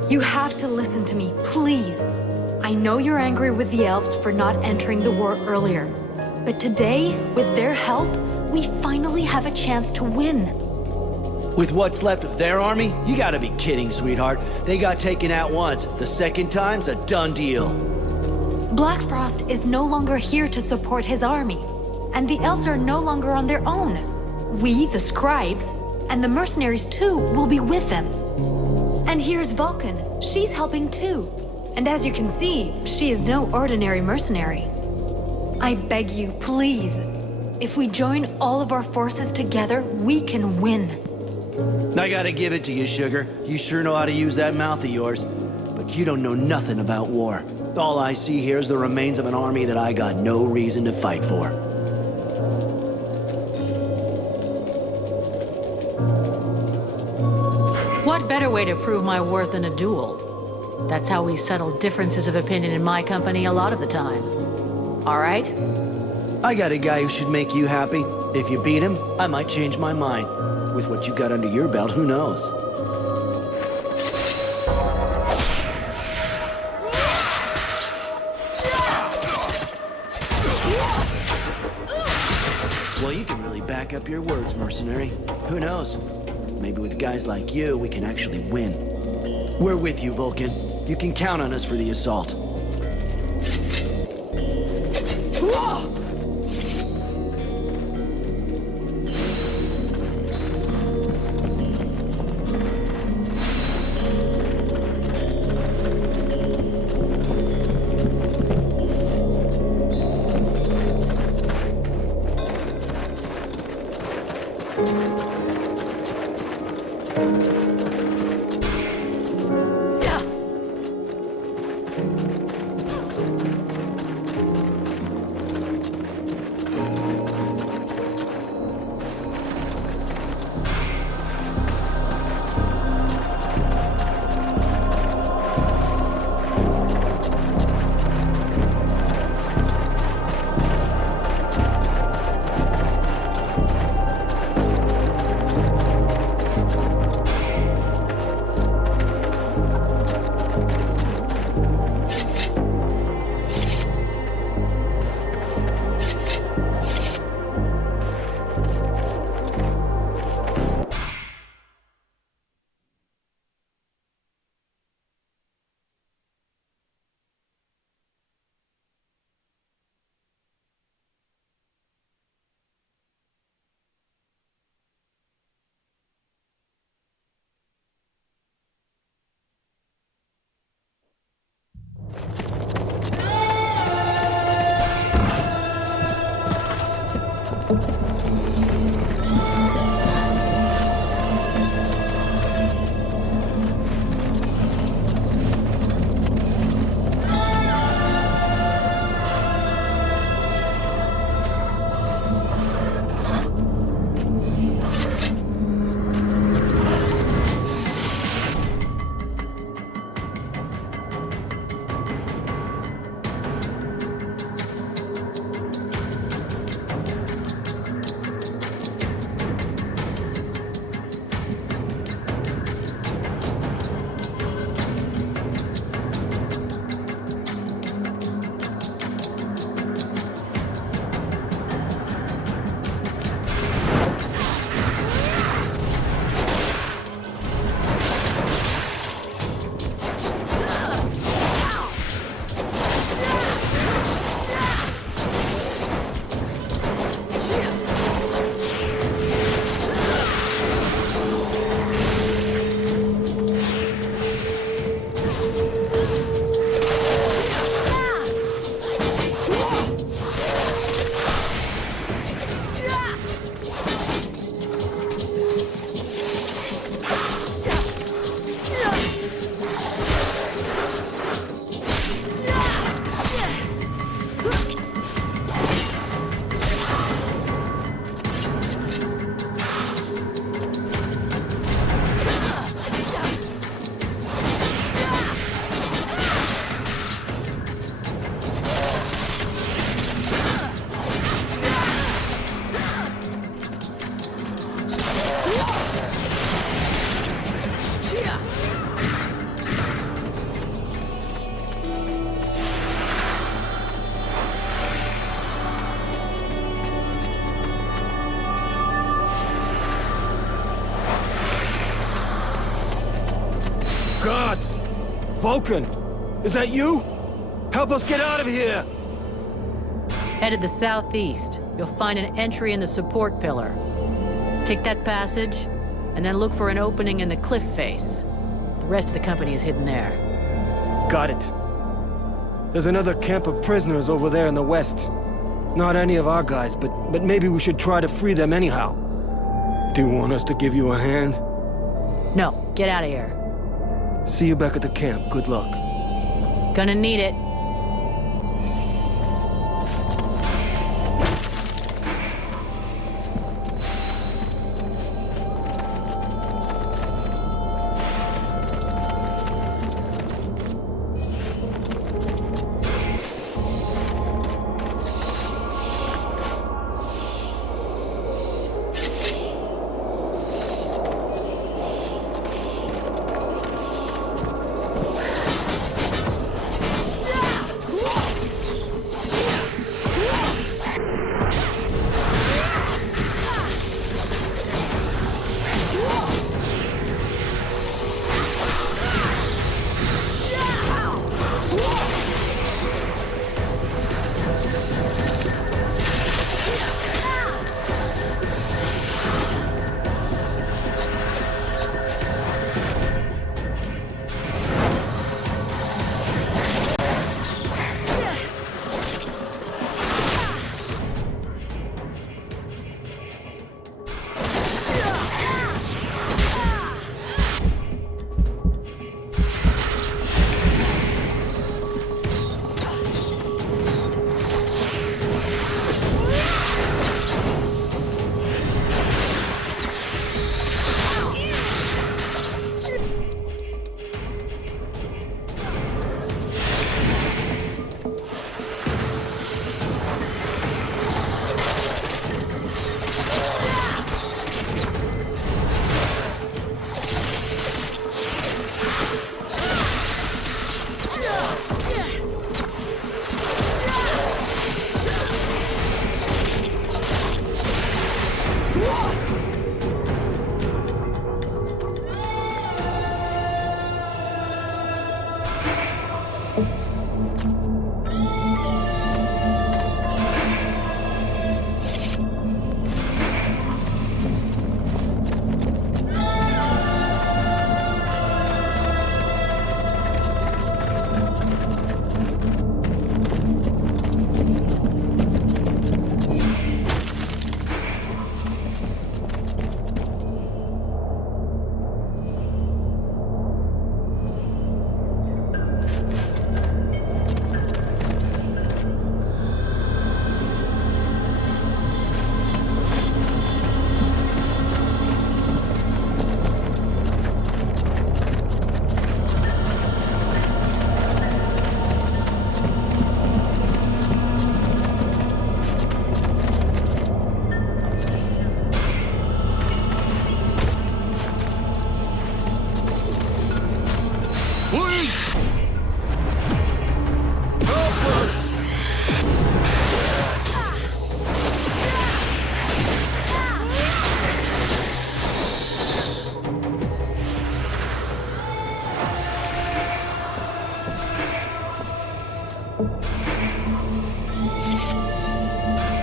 You have to listen to me, please. I know you're angry with the elves for not entering the war earlier. But today, with their help, we finally have a chance to win. With what's left of their army? You gotta be kidding, sweetheart. They got taken out once. The second time's a done deal. Black Frost is no longer here to support his army. And the elves are no longer on their own. We, the scribes, and the mercenaries too, will be with them. And here's Vulcan. She's helping too. And as you can see, she is no ordinary mercenary. I beg you, please. If we join all of our forces together, we can win. I gotta give it to you, Sugar. You sure know how to use that mouth of yours. But you don't know nothing about war. All I see here is the remains of an army that I got no reason to fight for. What better way to prove my worth than a duel? That's how we settle differences of opinion in my company a lot of the time. All right? I got a guy who should make you happy. If you beat him, I might change my mind. With what you got under your belt, who knows? Well, you can really back up your words, mercenary. Who knows? Maybe with guys like you, we can actually win. We're with you, Vulcan. You can count on us for the assault. Gods! Vulcan! Is that you? Help us get out of here! Headed the southeast. You'll find an entry in the support pillar. Take that passage, and then look for an opening in the cliff face. The rest of the company is hidden there. Got it. There's another camp of prisoners over there in the west. Not any of our guys, but maybe we should try to free them anyhow. Do you want us to give you a hand? No, get out of here. See you back at the camp. Good luck. Gonna need it.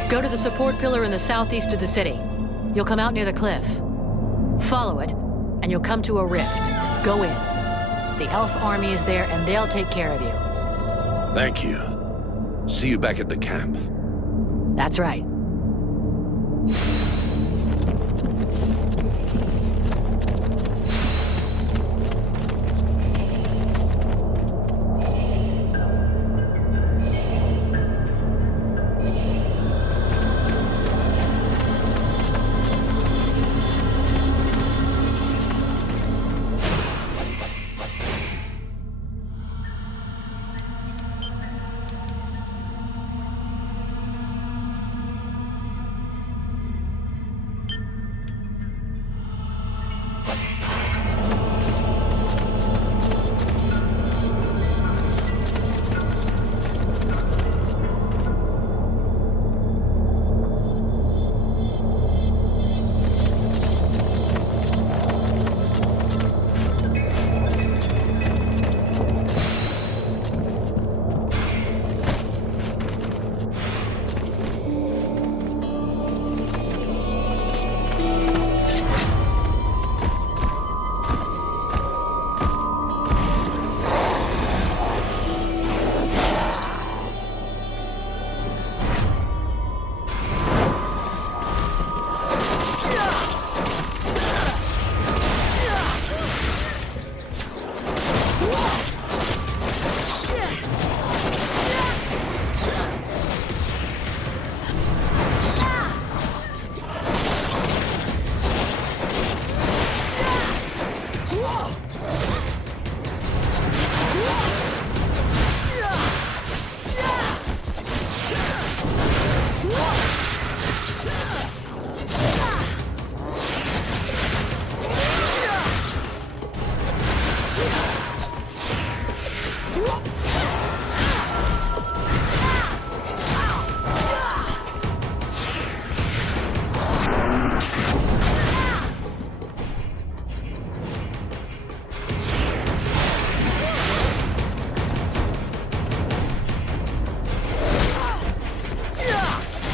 Go to the support pillar in the southeast of the city. You'll come out near the cliff. Follow it, and you'll come to a rift. Go in. The elf army is there, and they'll take care of you. Thank you. See you back at the camp. That's right.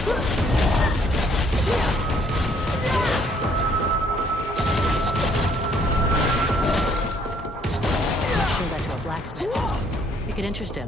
Show that to a blacksmith. It could interest him.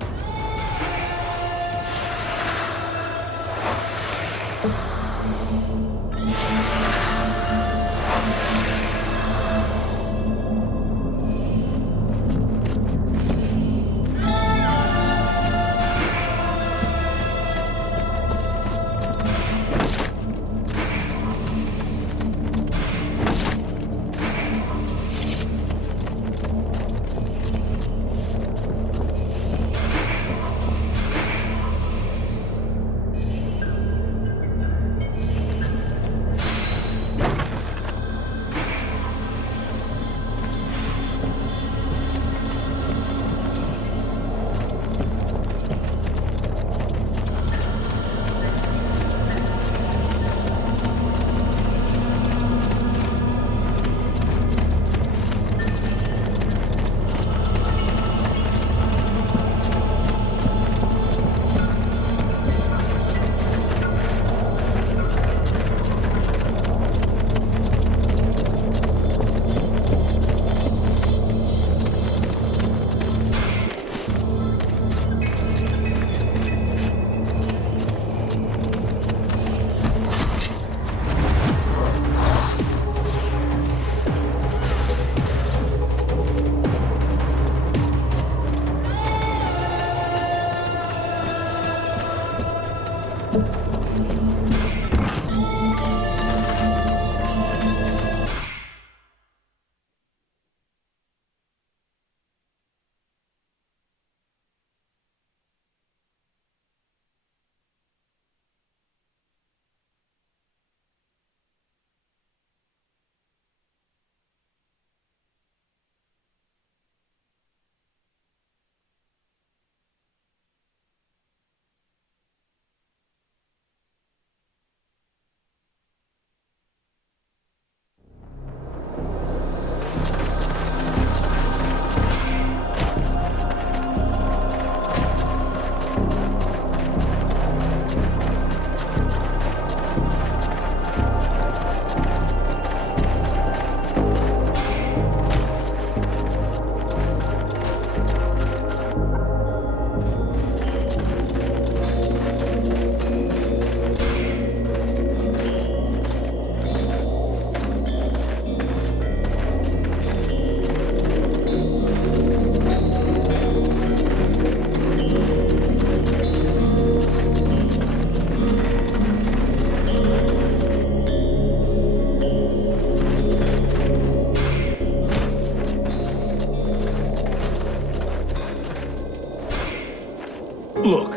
Look,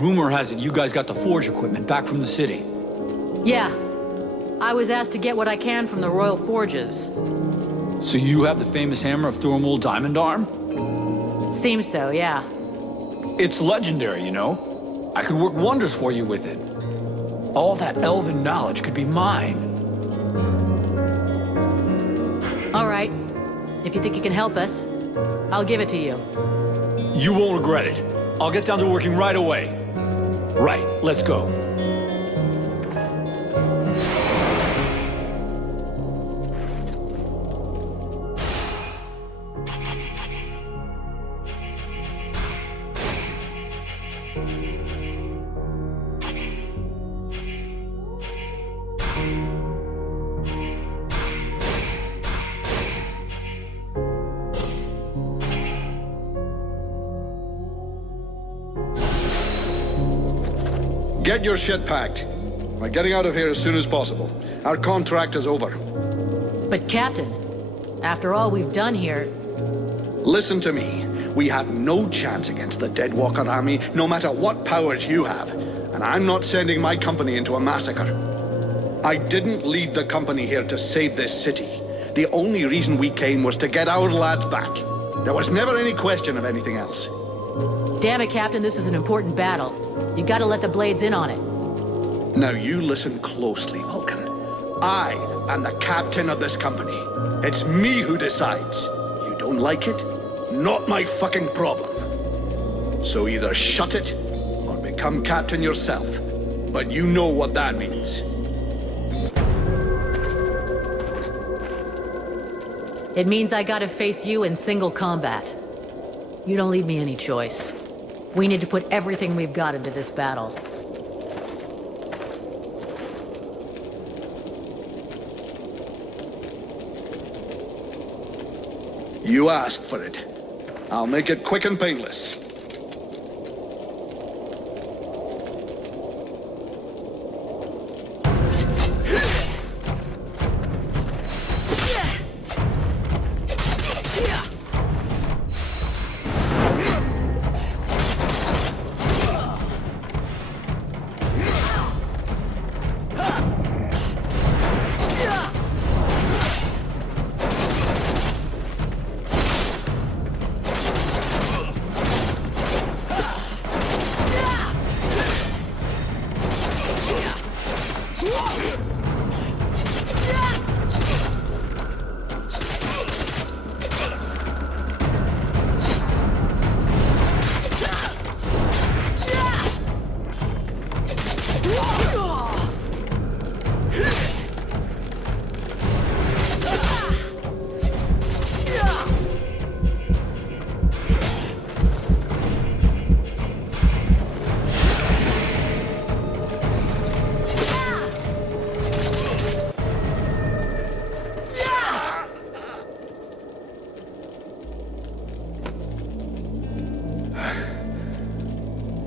rumor has it you guys got the forge equipment back from the city. Yeah. I was asked to get what I can from the Royal Forges. So you have the famous hammer of Thormald Diamond Arm? Seems so, yeah. It's legendary, you know? I could work wonders for you with it. All that elven knowledge could be mine. All right. If you think you can help us, I'll give it to you. You won't regret it. I'll get down to working right away. Right, let's go. Get your shit packed. We're getting out of here as soon as possible. Our contract is over. But Captain, after all we've done here... Listen to me. We have no chance against the Deadwalker army, no matter what powers you have. And I'm not sending my company into a massacre. I didn't lead the company here to save this city. The only reason we came was to get our lads back. There was never any question of anything else. Damn it, Captain, this is an important battle. You gotta let the Blades in on it. Now you listen closely, Vulcan. I am the captain of this company. It's me who decides. You don't like it? Not my fucking problem. So either shut it, or become captain yourself. But you know what that means. It means I gotta face you in single combat. You don't leave me any choice. We need to put everything we've got into this battle. You asked for it. I'll make it quick and painless.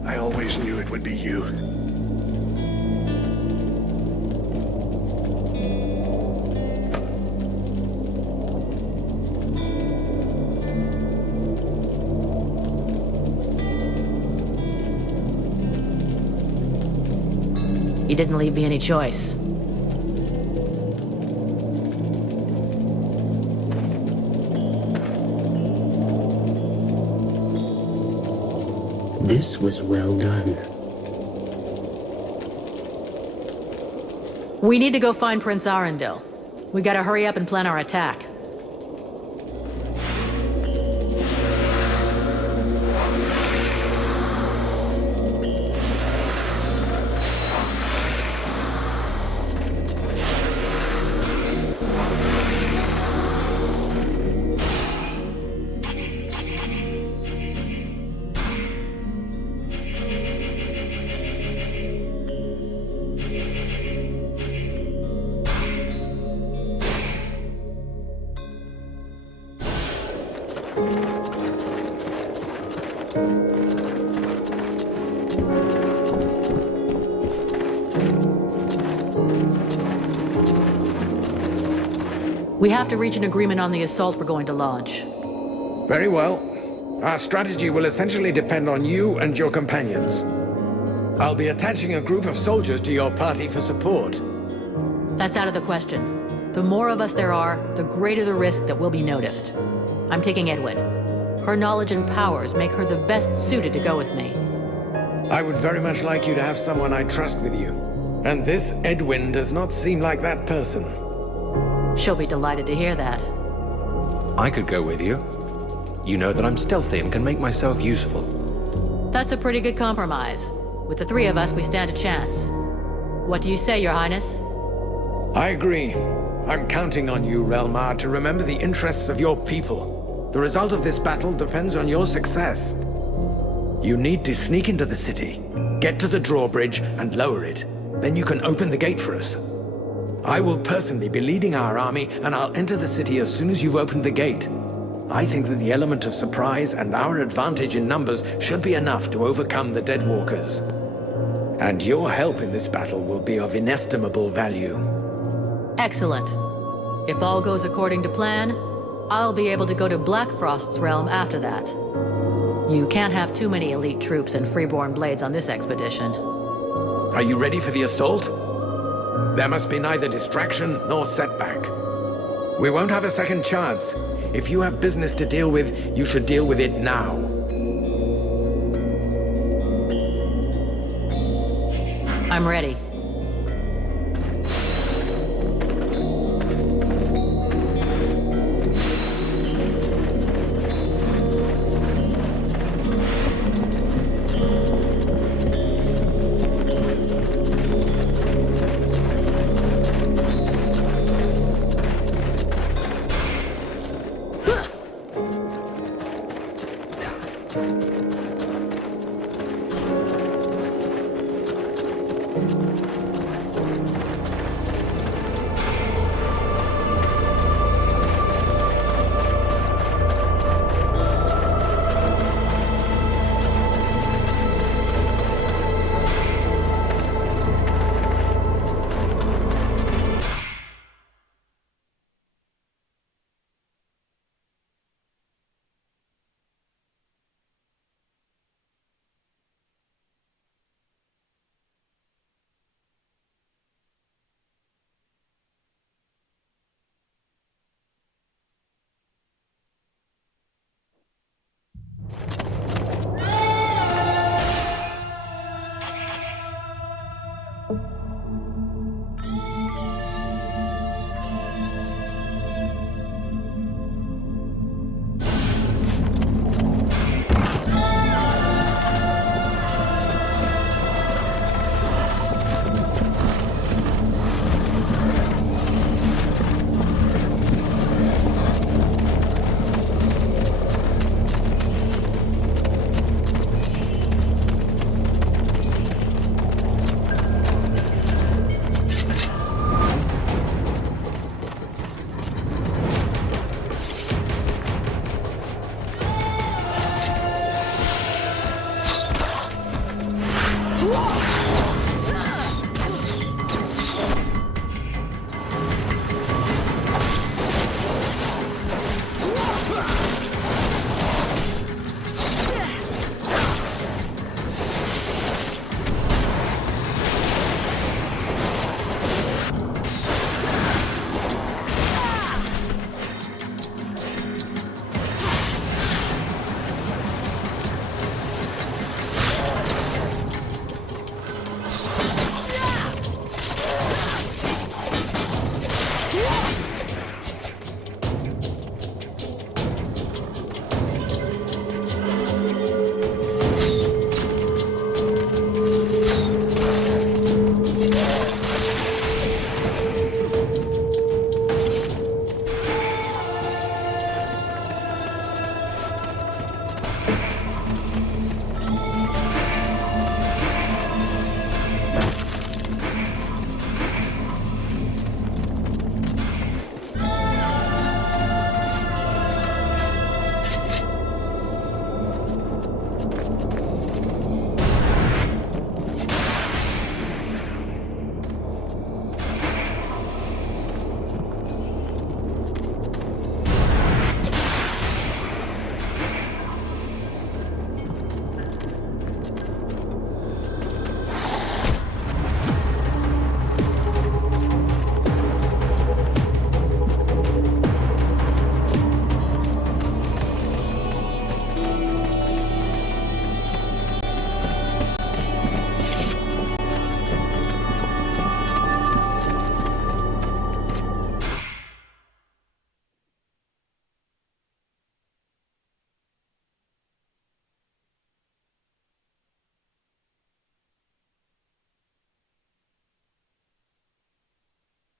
I always knew it would be you. You didn't leave me any choice. This was well done. We need to go find Prince Arundel. We gotta hurry up and plan our attack. We have to reach an agreement on the assault we're going to launch. Very well. Our strategy will essentially depend on you and your companions. I'll be attaching a group of soldiers to your party for support. That's out of the question. The more of us there are, the greater the risk that we'll be noticed. I'm taking Edwin. Her knowledge and powers make her the best suited to go with me. I would very much like you to have someone I trust with you. And this Edwin does not seem like that person. She'll be delighted to hear that. I could go with you. You know that I'm stealthy and can make myself useful. That's a pretty good compromise. With the three of us, we stand a chance. What do you say, Your Highness? I agree. I'm counting on you, Relmar, to remember the interests of your people. The result of this battle depends on your success. You need to sneak into the city, get to the drawbridge, and lower it. Then you can open the gate for us. I will personally be leading our army, and I'll enter the city as soon as you've opened the gate. I think that the element of surprise and our advantage in numbers should be enough to overcome the Deadwalkers. And your help in this battle will be of inestimable value. Excellent. If all goes according to plan, I'll be able to go to Blackfrost's realm after that. You can't have too many elite troops and freeborn blades on this expedition. Are you ready for the assault? There must be neither distraction nor setback. We won't have a second chance. If you have business to deal with, you should deal with it now. I'm ready.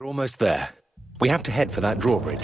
We're almost there. We have to head for that drawbridge.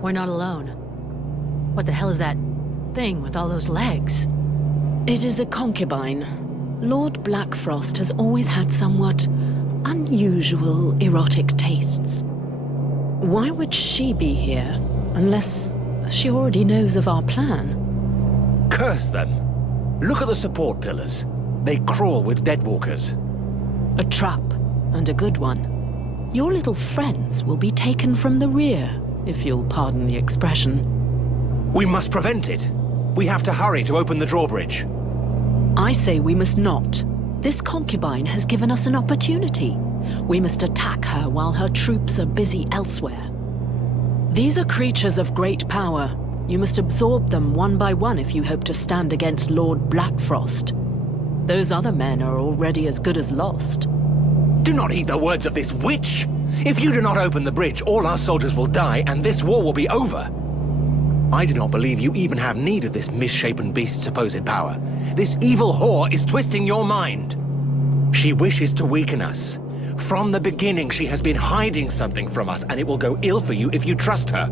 We're not alone. What the hell is that thing with all those legs? It is a concubine. Lord Blackfrost has always had somewhat unusual erotic tastes. Why would she be here, unless she already knows of our plan? Curse them! Look at the support pillars. They crawl with deadwalkers. A trap, and a good one. Your little friends will be taken from the rear, if you'll pardon the expression. We must prevent it. We have to hurry to open the drawbridge. I say we must not. This concubine has given us an opportunity. We must attack her while her troops are busy elsewhere. These are creatures of great power. You must absorb them one by one if you hope to stand against Lord Blackfrost. Those other men are already as good as lost. Do not heed the words of this witch! If you do not open the bridge, all our soldiers will die, and this war will be over. I do not believe you even have need of this misshapen beast's supposed power. This evil whore is twisting your mind. She wishes to weaken us. From the beginning, she has been hiding something from us, and it will go ill for you if you trust her.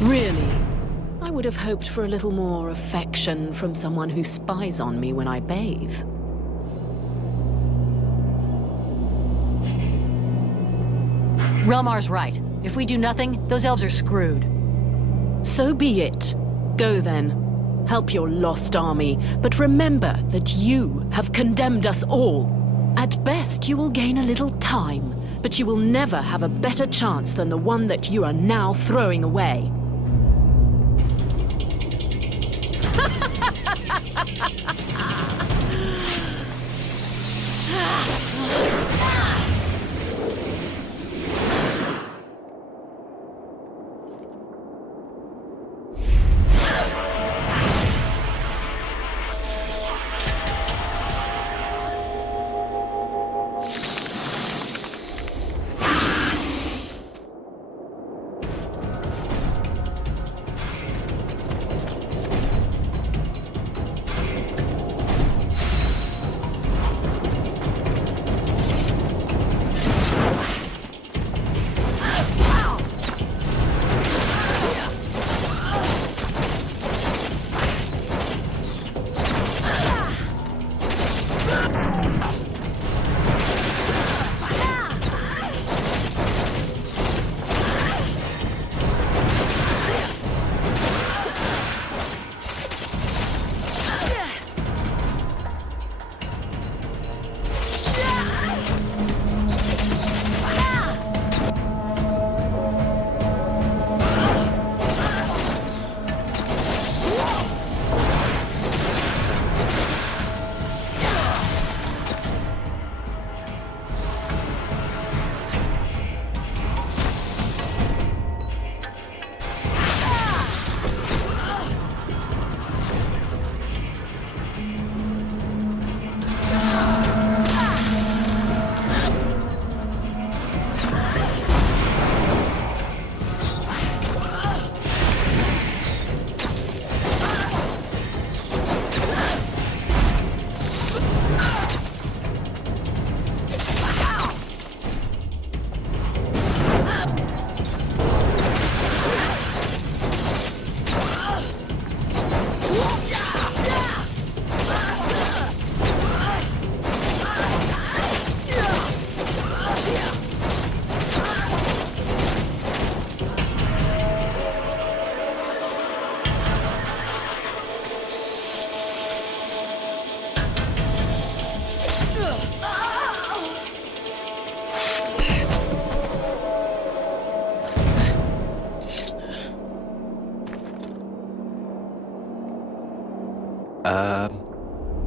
Really? I would have hoped for a little more affection from someone who spies on me when I bathe. Relmar's right. If we do nothing, those elves are screwed. So be it. Go then. Help your lost army, but remember that you have condemned us all. At best, you will gain a little time, but you will never have a better chance than the one that you are now throwing away.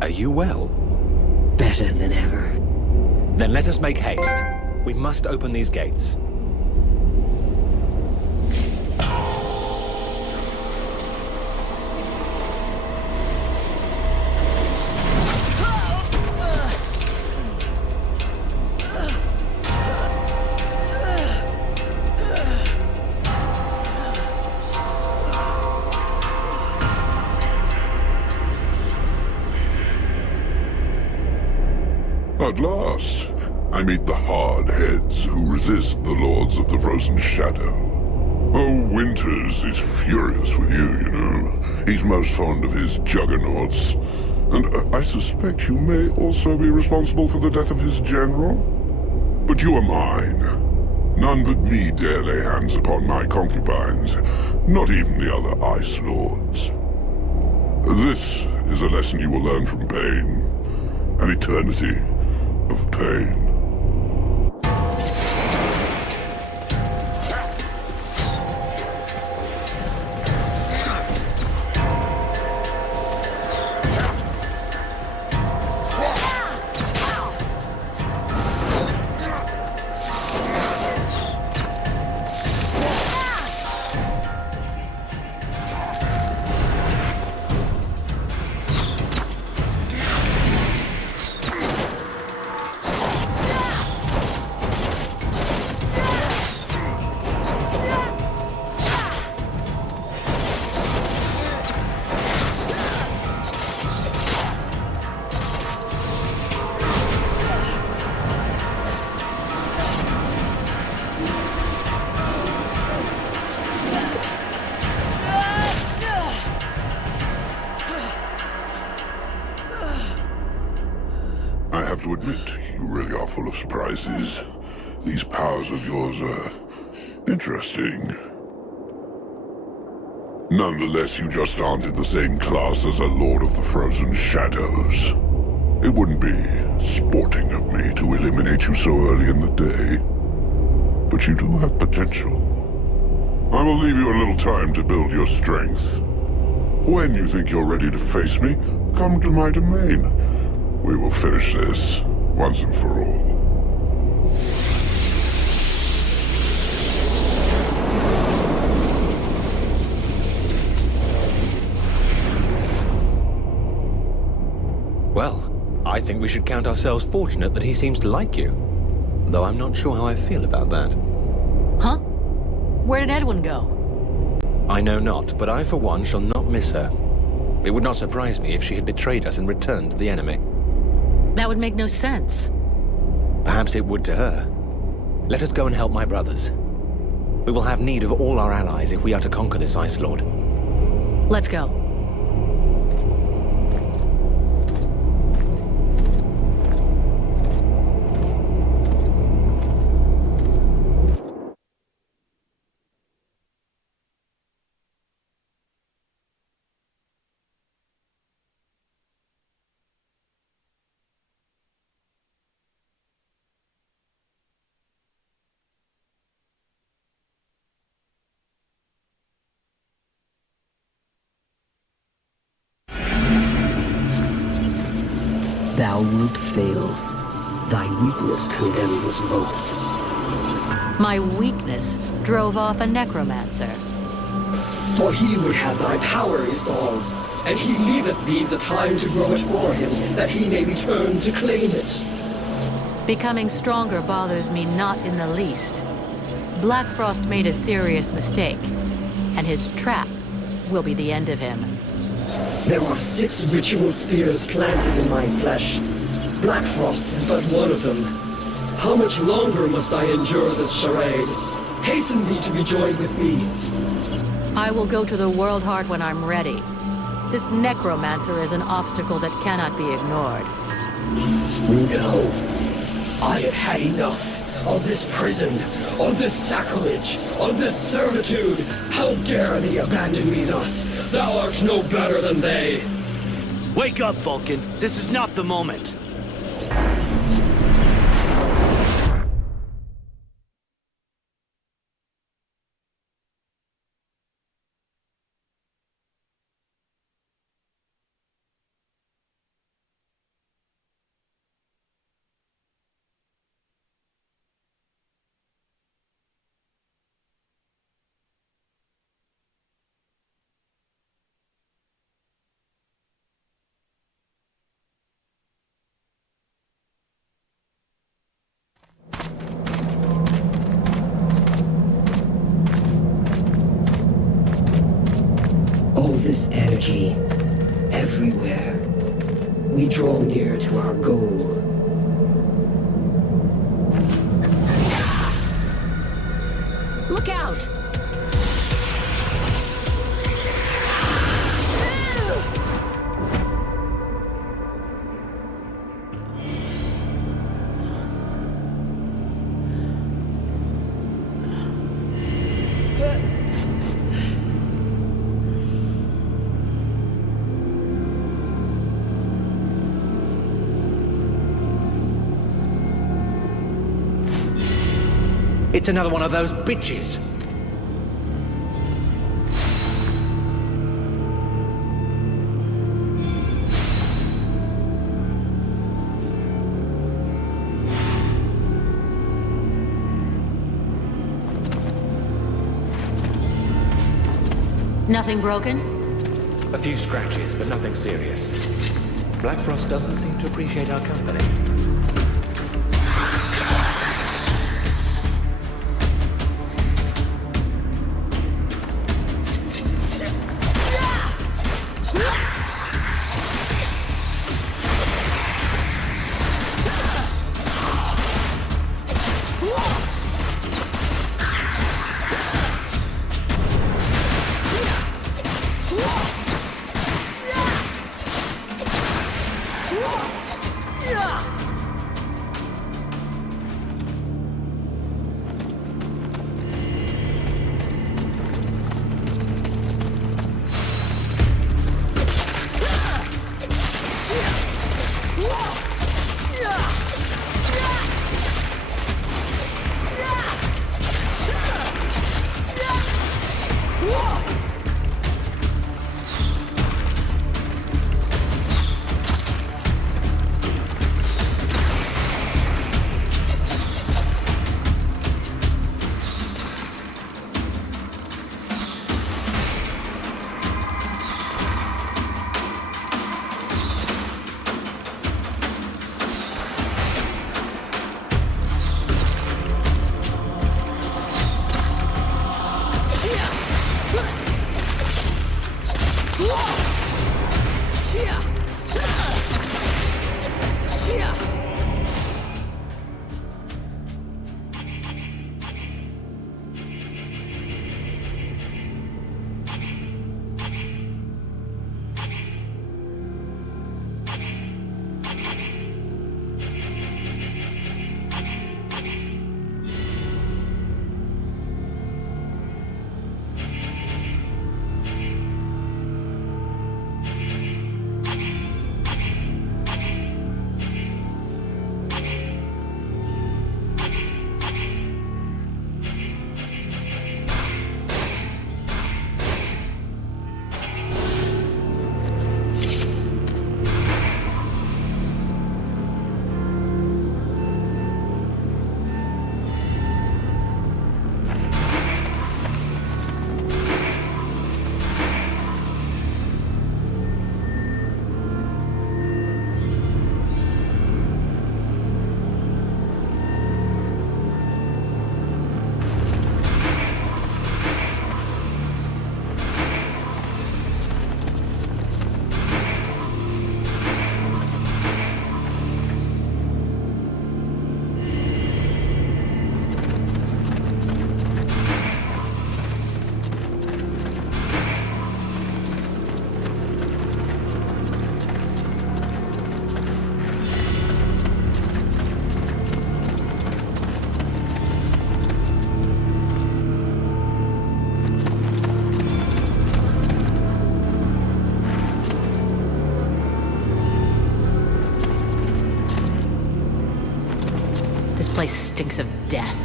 Are you well? Better than ever. Then let us make haste. We must open these gates. At last, I meet the hard heads who resist the Lords of the Frozen Shadow. Oh, Winters is furious with you, you know. He's most fond of his juggernauts. And I suspect you may also be responsible for the death of his general? But you are mine. None but me dare lay hands upon my concubines, not even the other Ice Lords. This is a lesson you will learn from pain. An eternity of pain. have to admit, you really are full of surprises. These powers of yours are interesting. Nonetheless, you just aren't in the same class as a Lord of the Frozen Shadows. It wouldn't be sporting of me to eliminate you so early in the day. But you do have potential. I will leave you a little time to build your strength. When you think you're ready to face me, come to my domain. We will finish this once and for all. Well, I think we should count ourselves fortunate that he seems to like you. Though I'm not sure how I feel about that. Huh? Where did Edwin go? I know not, but I for one shall not miss her. It would not surprise me if she had betrayed us and returned to the enemy. That would make no sense. Perhaps it would to her. Let us go and help my brothers. We will have need of all our allies if we are to conquer this Ice Lord. Let's go. Thou wilt fail. Thy weakness condemns us both. My weakness drove off a necromancer. For he would have thy power installed, and he leaveth thee the time to grow it for him, that he may return to claim it. Becoming stronger bothers me not in the least. Blackfrost made a serious mistake, and his trap will be the end of him. There are 6 ritual spears planted in my flesh. Blackfrost is but one of them. How much longer must I endure this charade? Hasten thee to be joined with me. I will go to the World Heart when I'm ready. This necromancer is an obstacle that cannot be ignored. No. I have had enough of this prison, of this sacrilege, of this servitude. How dare thee abandon me thus? Thou art no better than they. Wake up, Vulcan. This is not the moment. All this energy, everywhere. We draw near to our goal. Look out! It's another one of those bitches. Nothing broken? A few scratches, but nothing serious. Blackfrost doesn't seem to appreciate our company. Yeah! place stinks of death.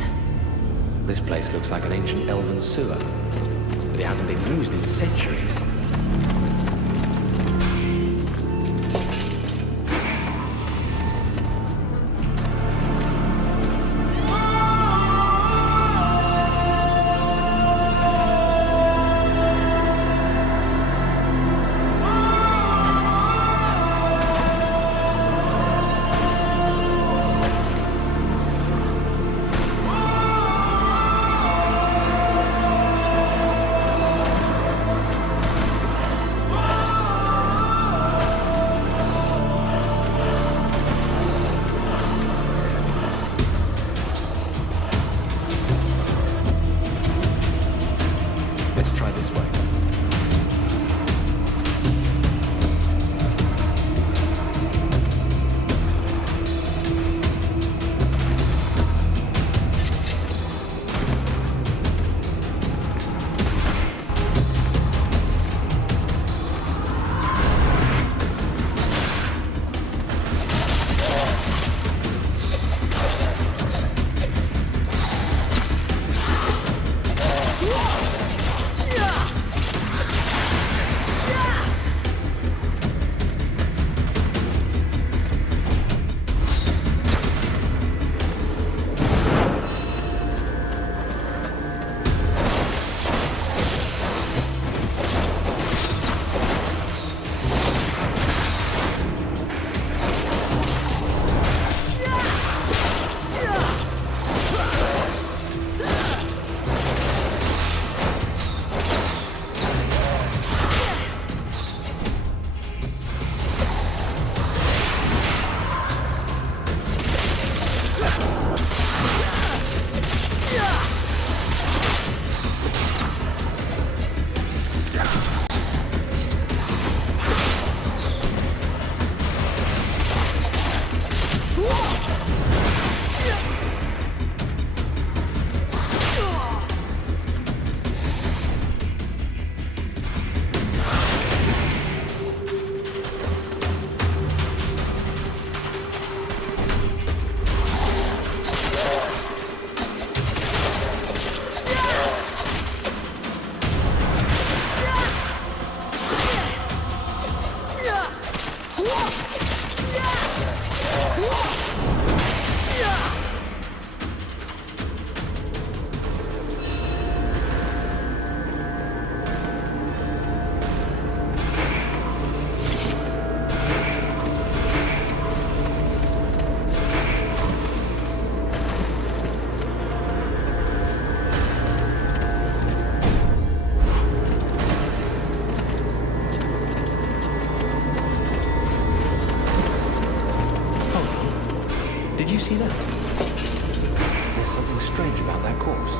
This place looks like an ancient elven sewer, but it hasn't been used in centuries. Let's try this way. Did you see that? There's something strange about that course.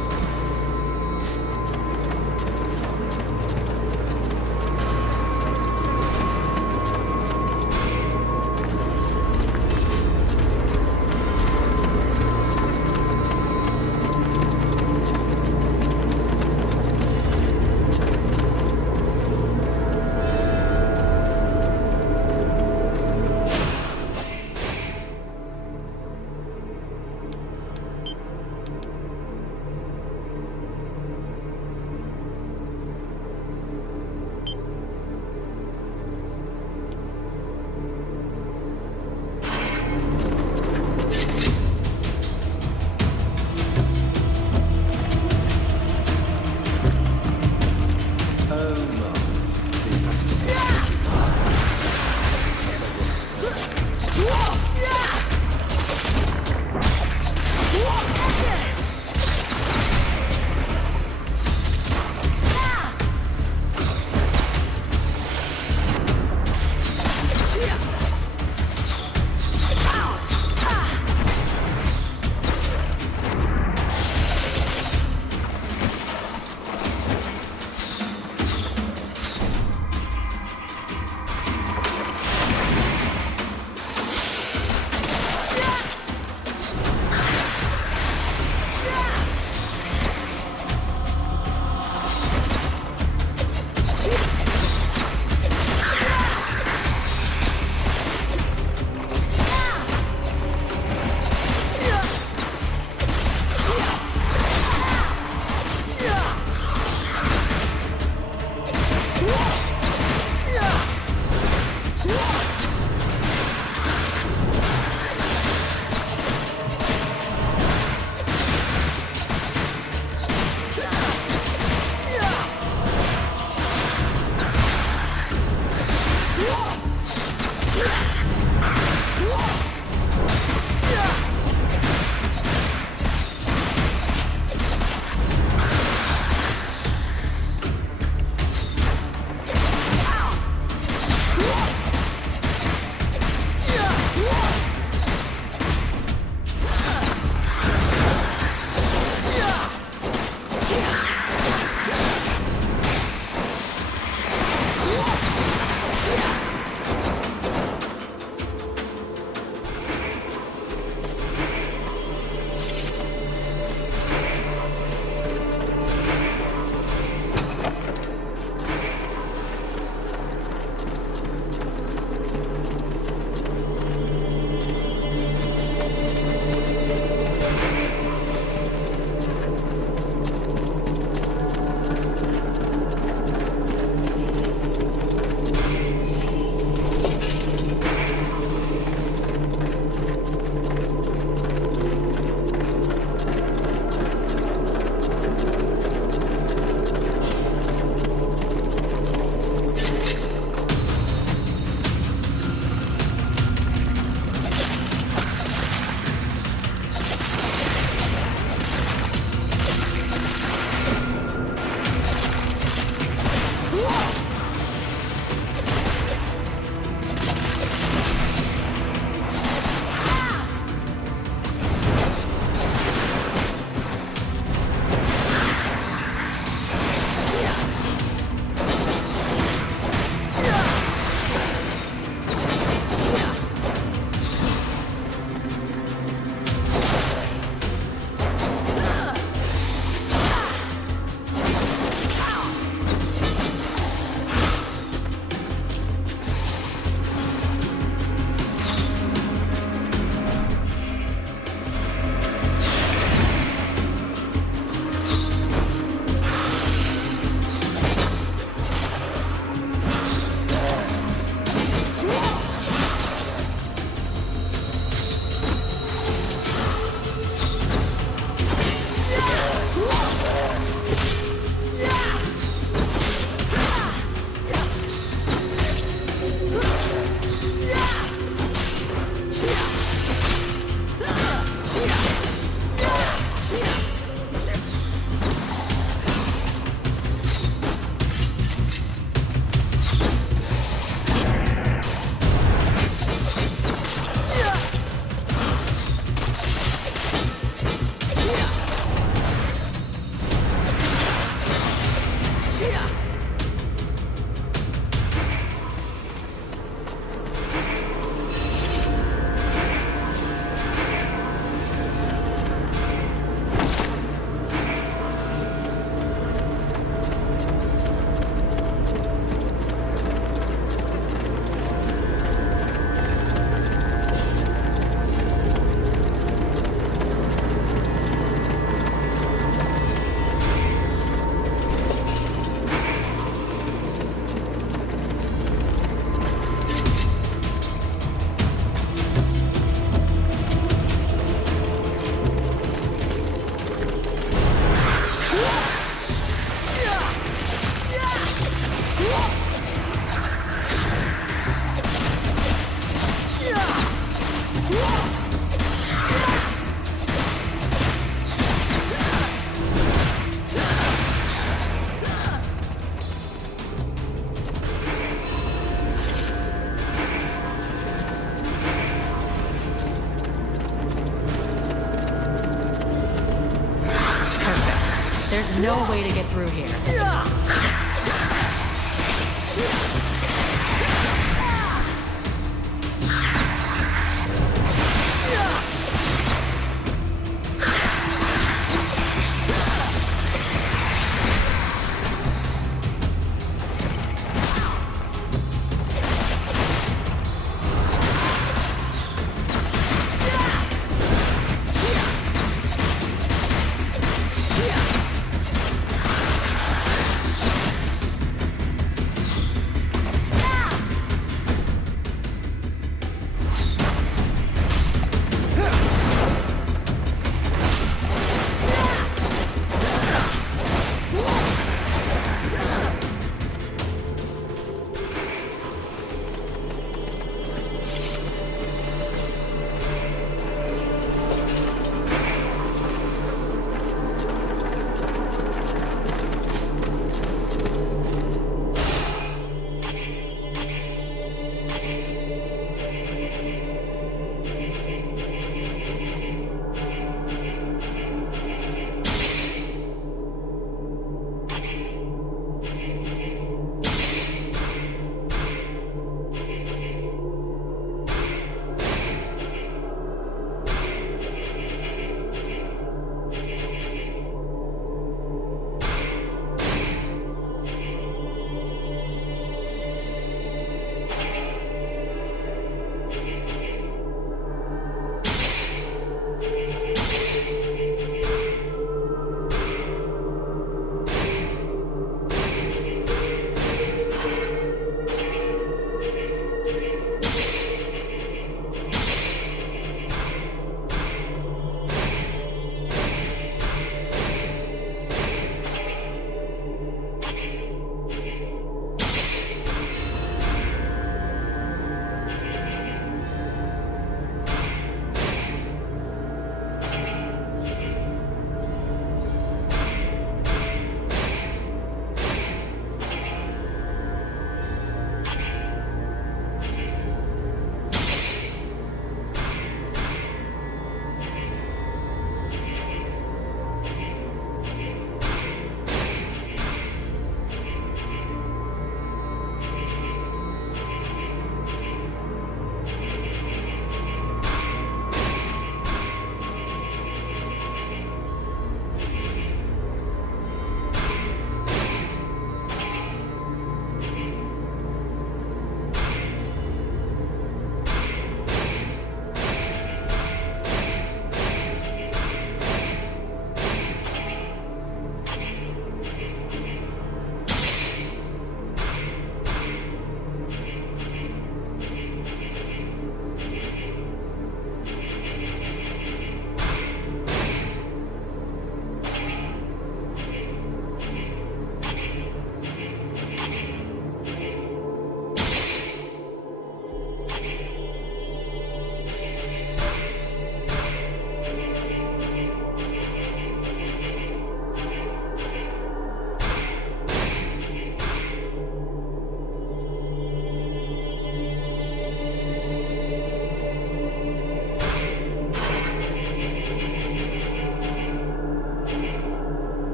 There's no way to get through here.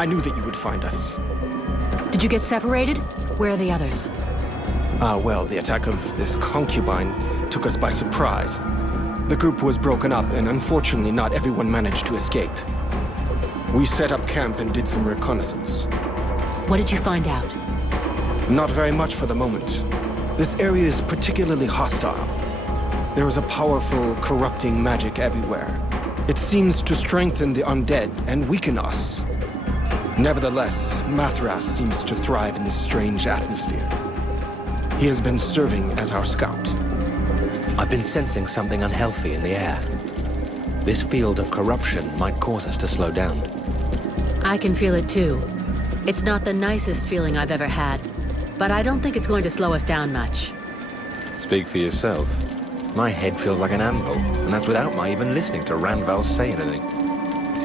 I knew that you would find us. Did you get separated? Where are the others? Well, the attack of this concubine took us by surprise. The group was broken up, and unfortunately not everyone managed to escape. We set up camp and did some reconnaissance. What did you find out? Not very much for the moment. This area is particularly hostile. There is a powerful, corrupting magic everywhere. It seems to strengthen the undead and weaken us. Nevertheless, Mathras seems to thrive in this strange atmosphere. He has been serving as our scout. I've been sensing something unhealthy in the air. This field of corruption might cause us to slow down. I can feel it too. It's not the nicest feeling I've ever had, but I don't think it's going to slow us down much. Speak for yourself. My head feels like an anvil, and that's without my even listening to Randval say anything.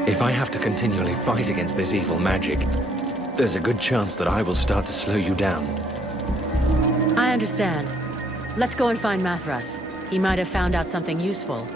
If I have to continually fight against this evil magic, there's a good chance that I will start to slow you down. I understand. Let's go and find Mathras. He might have found out something useful.